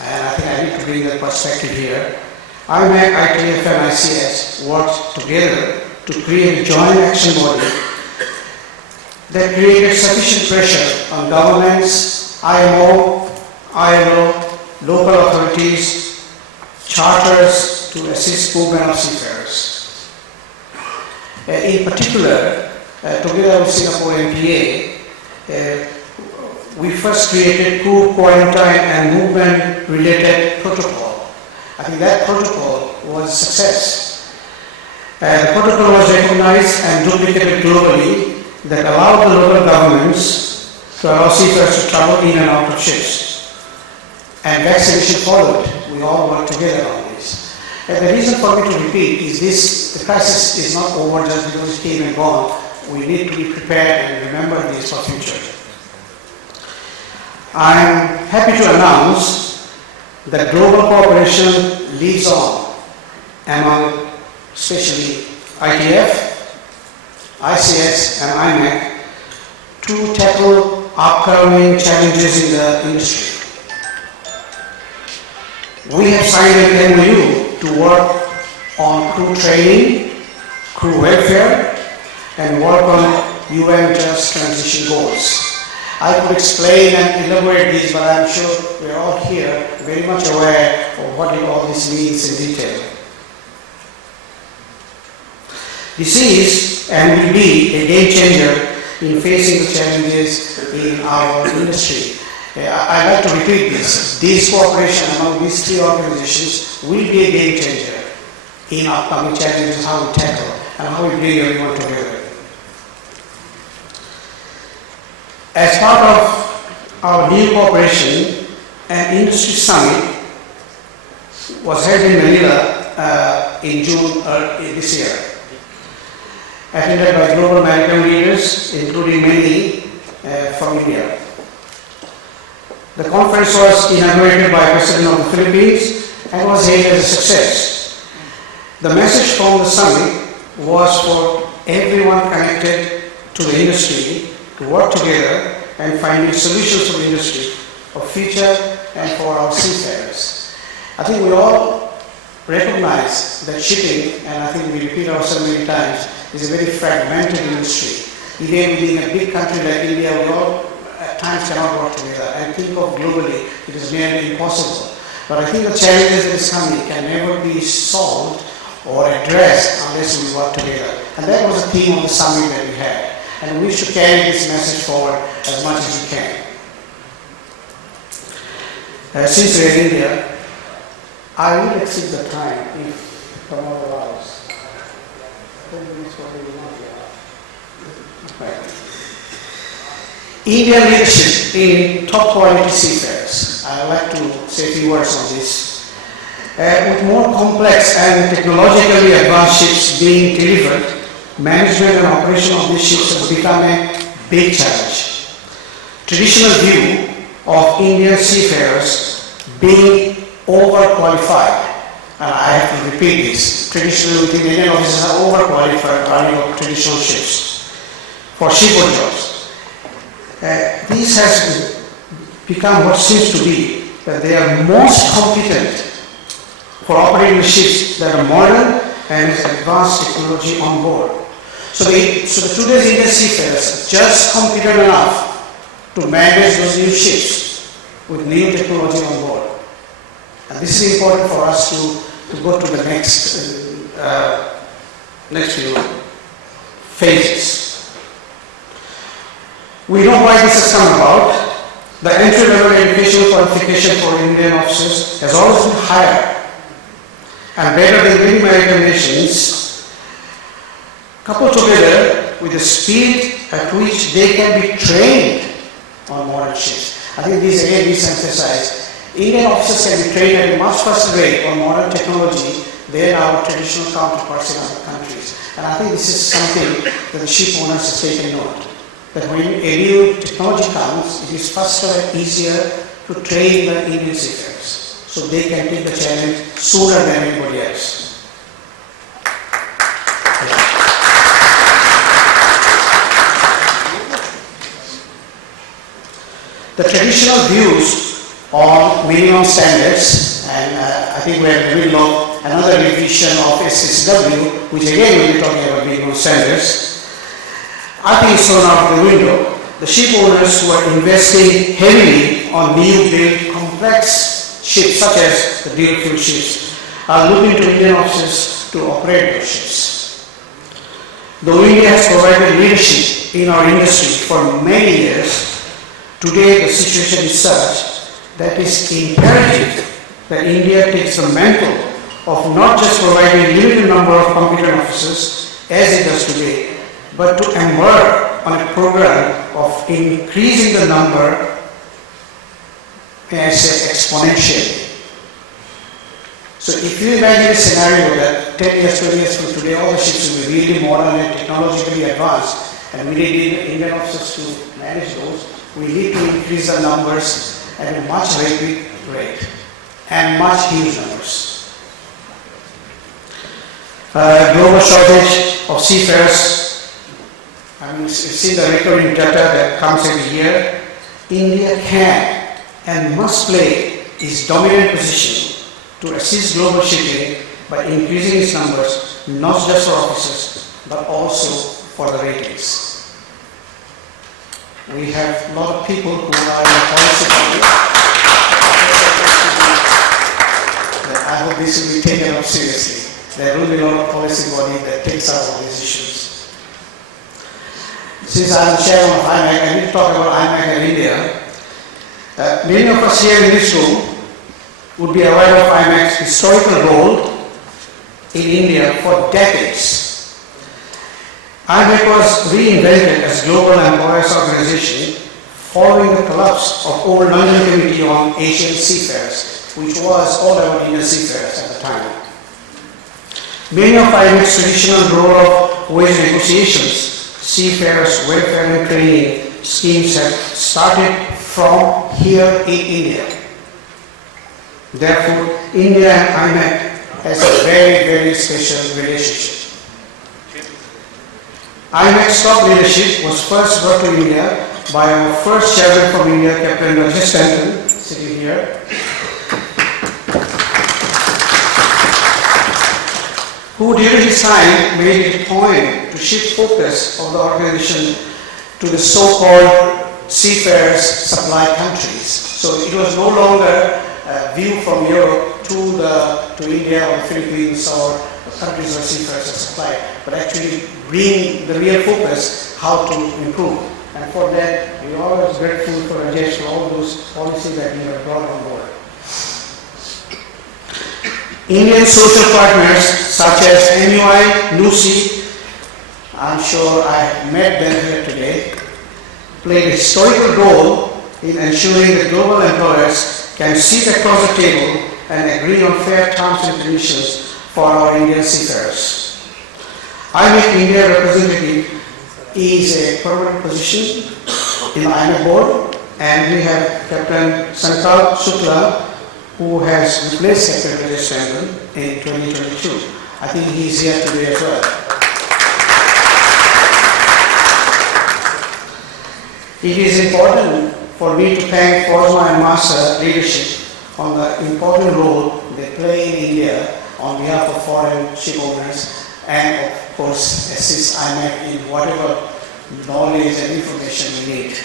and I think I need to bring that perspective here, IMEC, ITF and ICS worked together to create a joint action body that created sufficient pressure on governments, IMO, ILO, local authorities, charters to assist movement of seafarers. In particular, together with Singapore MPA, we first created crew quarantine and movement related protocol. I think that protocol was a success. The protocol was recognized and duplicated globally that allowed the local governments to allow seafarers to travel in and out of ships. And vaccination followed. We all worked together on this. And the reason for me to repeat is this: the crisis is not over just because it came and gone. We need to be prepared and remember this for future. I am happy to announce the global cooperation lives on among especially ITF, ICS and IMEC to tackle upcoming challenges in the industry. We have signed an MOU to work on crew training, crew welfare, and work on UN Just Transition Goals. I could explain and elaborate these, but I'm sure we're all here very much aware of what all this means in detail. This is and will be a game changer in facing the challenges in our industry. I'd like to repeat this. This cooperation among these three organizations will be a game changer in upcoming challenges, how we tackle and how we bring everyone together. As part of our new cooperation, an industry summit was held in Manila in June this year, attended by global maritime leaders, including many from India. The conference was inaugurated by the President of the Philippines and was hailed as a success. The message from the summit was for everyone connected to the industry to work together and finding solutions for the industry, for future and for our seafarers. I think we all recognize that shipping, and I think we repeat ourselves many times, is a very fragmented industry. Even within a big country like India, we all at times cannot work together and think of globally, it is nearly impossible. But I think the challenges that is coming can never be solved or addressed unless we work together. And that was the theme of the summit that we had. And we should carry this message forward as much as we can. Since we are in India, I will exceed the time if tomorrow allows. 10 minutes for right. Indian leadership in top quality seafarers. I would like to say a few words on this. With more complex and technologically advanced ships being delivered, management and operation of these ships has become a big challenge. Traditional view of Indian seafarers being overqualified, and I have to repeat this, traditionally within Indian officers are overqualified running of traditional ships for shipboard jobs. This has become what seems to be that they are most competent for operating ships that are modern and has advanced technology on board. So today's Indian seafarers are just competent enough to manage those new ships with new technology on board. And this is important for us to go to the next few phases. We know why this has come about. The entry-level educational qualification for Indian officers has always been higher and better than many maritime nations, coupled together with the speed at which they can be trained on modern ships. I think this again is emphasized. Indian officers can be trained at a much faster rate on modern technology than our traditional counterparts in other countries. And I think this is something that the ship owners have taken note. That when a new technology comes, it is faster and easier to train the Indian seafarers, so they can take the challenge sooner than anybody else. The traditional views on minimum standards, and I think we are in the middle of another revision of SSW, which again will be talking about minimum standards. I think it's thrown out of the window. The ship owners who are investing heavily on new build complex ships such as the dual fuel ships are looking to Indian officers to operate those ships. Though India has provided leadership in our industry for many years, today the situation is such that it's imperative that India takes the mantle of not just providing a limited number of competent officers as it does today, but to embark on a program of increasing the number, may I say, exponentially. So if you imagine a scenario that 10 years, 20 years from today, all the ships will be really modern and technologically advanced, and we need Indian officers to manage those, we need to increase the numbers at a much rapid rate. and much huge numbers. Global shortage of seafarers. I mean, you see the recurring data that comes every year. India can and must play its dominant position to assist global shipping by increasing its numbers, not just for officers, but also for the ratings. We have a lot of people who are in the policy body. I hope this will be taken up seriously. There will be a lot of policy body that takes up all these issues. Since I am chairman of IMAC, I need to talk about IMAC in India. Many of us here in this room would be aware of IMAC's historical role in India for decades. IMAC was reinvented as Global Employers Organization following the collapse of old London Committee on Asian Seafarers, which was all about Indian seafarers at the time. Many of IMAC's traditional role of wage negotiations, seafarers, welfare and training schemes have started from here in India. Therefore, India and IMAC has a very, very special relationship. IMAC's top leadership was first brought to India by our first chairman from India, Captain Rajesh, sitting here, who during his time made it a point to shift focus of the organization to the so-called seafarers supply countries. So it was no longer a view from Europe to India or the Philippines or countries where seafarers are supplied, but actually bring the real focus how to improve. And for that, we are always grateful for Rajesh for all those policies that he has brought on board. Indian social partners such as MUI, NUSI, I'm sure I have met them here today, played a historical role in ensuring that global employers can sit across the table and agree on fair terms and conditions for our Indian seafarers. IMAC India representative is a permanent position in the IMAC board, and we have Captain Sankal Shukla, who has replaced Secretary Rajesh in 2022. I think he is here today as well. It is important for me to thank FOSMA and MASA leadership on the important role they play in India on behalf of foreign ship owners, and of course assist IMAC in whatever knowledge and information we need.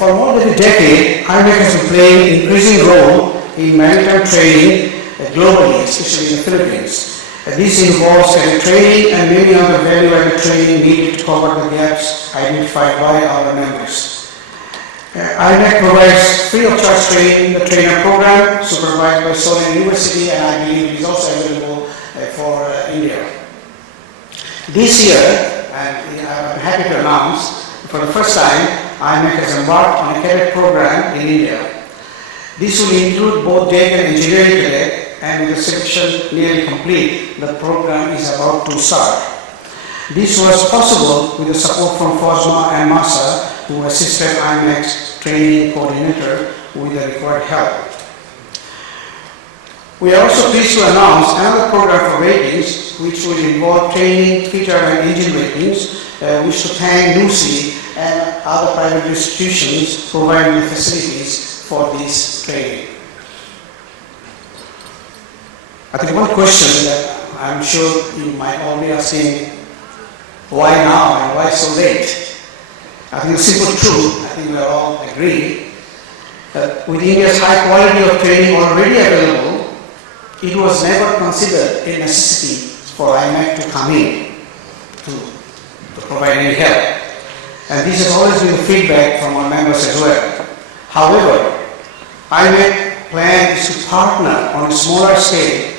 For more than a decade, IMAC has been playing an increasing role in maritime training globally, especially in the Philippines. This involves training and many other value-added training needed to cover the gaps identified by our members. IMAC provides free of charge training, the trainer program supervised by Solan University, and I believe it is also available for India. This year, and I'm happy to announce, for the first time, IMAC has embarked on a cadet program in India. This will include both day and engineering cadet, and with the selection nearly complete, the program is about to start. This was possible with the support from FOSMA and MASA, who assisted IMAC's training coordinator with the required help. We are also pleased to announce another program for ratings, which will involve training, feature and engine ratings. We wish to thank NUSI and other private institutions providing the facilities for this training. I think one question that I'm sure you might all be asking, why now and why so late? I think the simple truth, I think we all agree, that with India's high quality of training already available, it was never considered a necessity for IMAC to come in to provide any help. And this has always been the feedback from our members as well. However, IMAC plans to partner on a smaller scale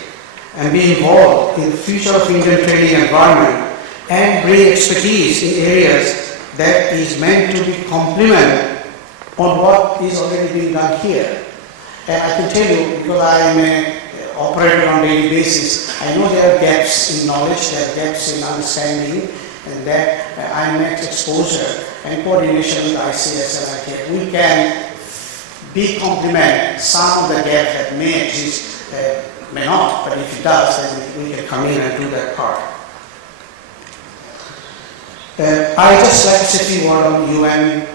and be involved in the future of Indian training environment and bring expertise in areas that is meant to be complement on what is already being done here. And I can tell you, because I am an operator on a daily basis, I know there are gaps in knowledge, there are gaps in understanding, and that IMEX exposure and coordination with ICS and ITF, we can be complement some of the gaps that may exist, may not, but if it does, then we can come in and do that part. I just like to say a few words on UN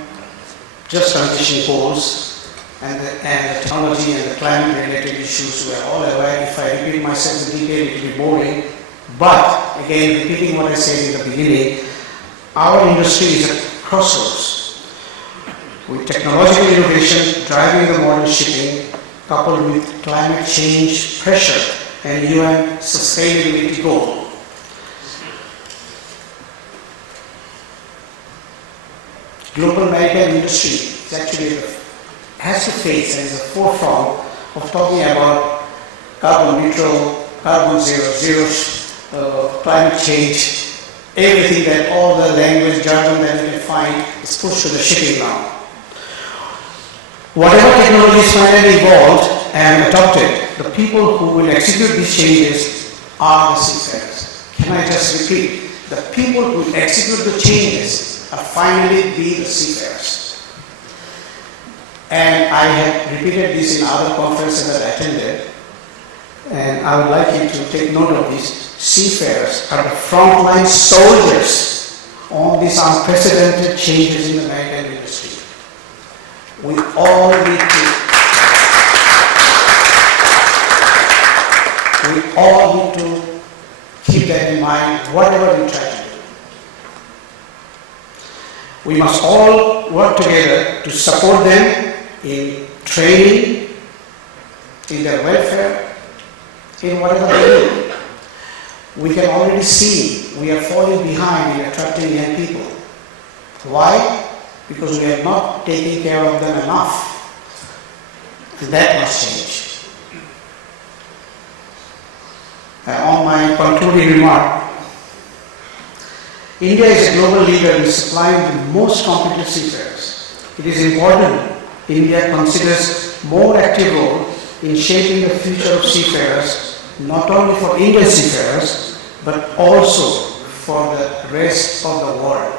just transition goals and the technology and the climate related issues. We are all aware. If I repeat myself in detail, it will be boring. But again, repeating what I said in the beginning, our industry is at crossroads. With technological innovation driving the modern shipping, coupled with climate change pressure and UN sustainability goal. Global maritime industry is actually has to face and is at the forefront of talking about carbon neutral, carbon zero, climate change, everything that all the language jargon that we can find is pushed to the shipping now. Whatever technologies finally evolved and adopted, the people who will execute these changes are the seafarers. Can I just repeat? The people who will execute the changes are finally be the seafarers. And I have repeated this in other conferences that I attended, and I would like you to take note of this. Seafarers are the frontline soldiers on these unprecedented changes in the maritime industry. We all need to keep that in mind, whatever we try to do. We must all work together to support them in training, in their welfare, in whatever they do. We can already see we are falling behind in attracting young people. Why? Because we are not taking care of them enough. That must change. On my concluding remark, India is a global leader in supplying the most competent seafarers. It is important India considers more active role in shaping the future of seafarers, not only for Indian seafarers, but also for the rest of the world.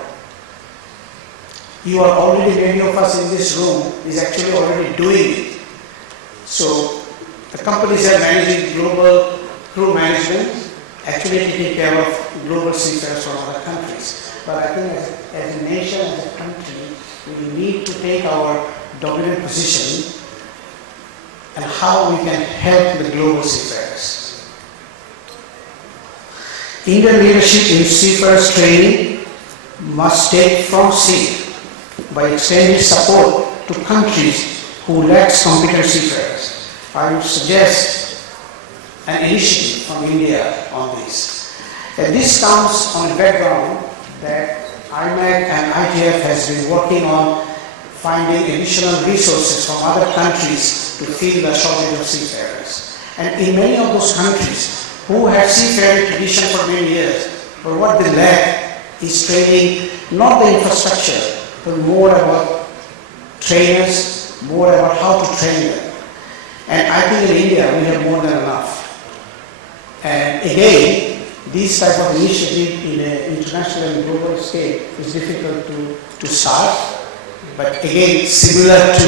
You are already, many of us in this room is actually already doing it. So the companies are managing global crew management, actually taking care of global seafarers from other countries. But I think as a nation, as a country, we need to take our dominant position and how we can help the global seafarers. Indian leadership in seafarers training must take front seat by extending support to countries who lack competent seafarers. I would suggest an initiative from India on this. And this comes on the background that IMEC and ITF has been working on finding additional resources from other countries to fill the shortage of seafarers. And in many of those countries who have seafaring tradition for many years, but what they lack is training, not the infrastructure, but more about trainers, more about how to train them. And I think in India we have more than enough. And again, this type of initiative in an international and global scale is difficult to start. But again, similar to,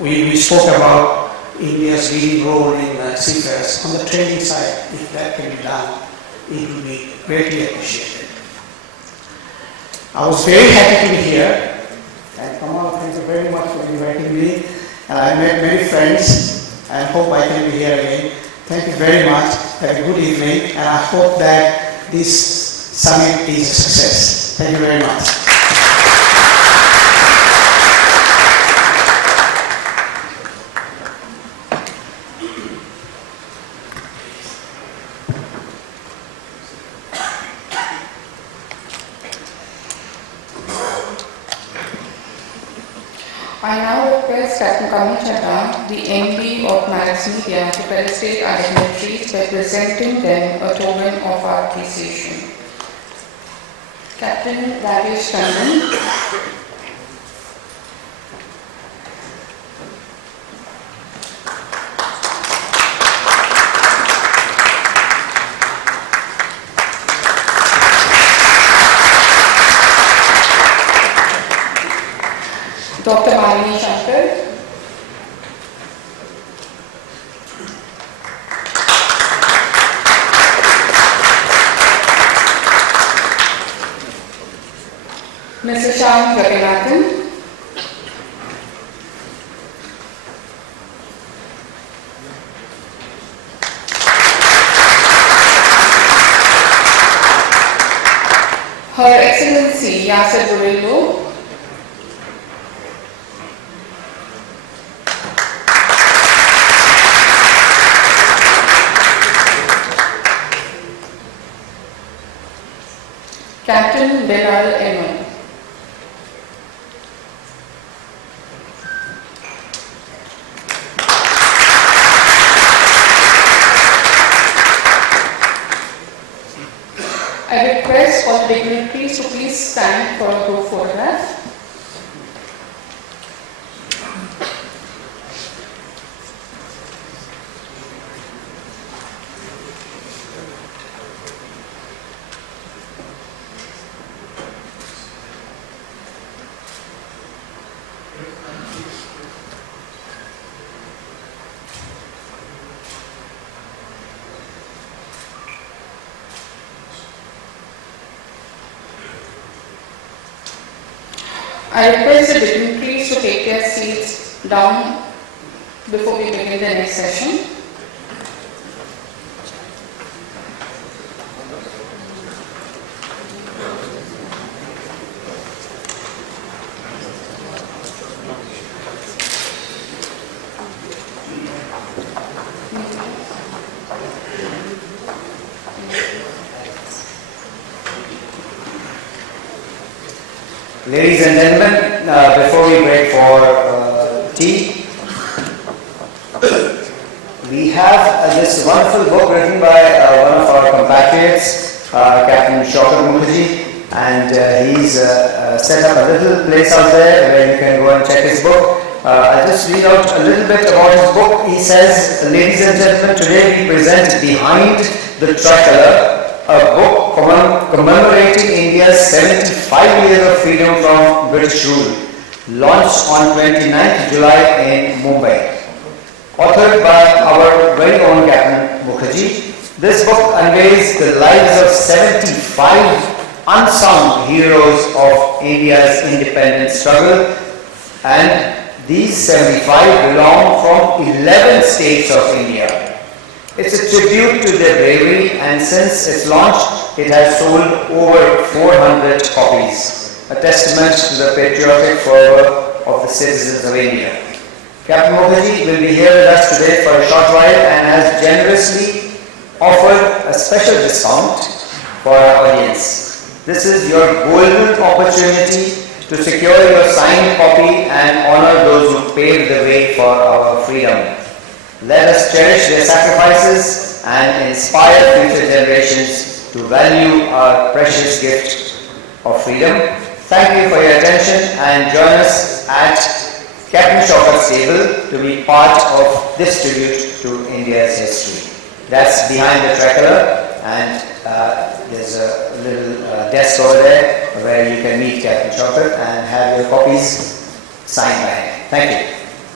we spoke about India's leading role in seafarers. On the training side, if that can be done, it will be greatly appreciated. I was very happy to be here. And Kamal, thank you very much for inviting me. And I met many friends and hope I can be here again. Thank you very much. Have a good evening. And I hope that this summit is a success. Thank you very much. I now request Captain Kamal Chadha, the MD of Marex Media, to felicitate our dignitaries by presenting them a token of our appreciation. Captain Rajesh Tandon. Dr. Malini Shankar. Mr. Shyam Jaganathan. Her Excellency Yasser Burillo. Captain Bilal Eman. I request all dignitaries to please stand for a group photograph. I request the dignitaries to take their seats down before we begin the next session. Ladies and gentlemen, before we break for tea, we have this wonderful book written by one of our compatriots, Captain Shaukat Mukherjee, and he's set up a little place out there where you can go and check his book. I'll just read out a little bit about his book. He says, ladies and gentlemen, today we present Behind the Tricolor, a book commemorating India's 75 years of freedom from British rule, launched on 29th July in Mumbai. Authored by our very own Captain Mukherjee, this book unveils the lives of 75 unsung heroes of India's independence struggle, and these 75 belong from 11 states of India. It's a tribute to their bravery, and since its launch, it has sold over 400 copies, a testament to the patriotic fervor of the citizens of India. Captain Mukherjee will be here with us today for a short while and has generously offered a special discount for our audience. This is your golden opportunity to secure your signed copy and honor those who paved the way for our freedom. Let us cherish their sacrifices and inspire future generations to value our precious gift of freedom. Thank you for your attention, and join us at Captain Shaukat's table to be part of this tribute to India's history. That's Behind the Tricolor, and there's a little desk over there where you can meet Captain Shaukat and have your copies signed by him. Thank you.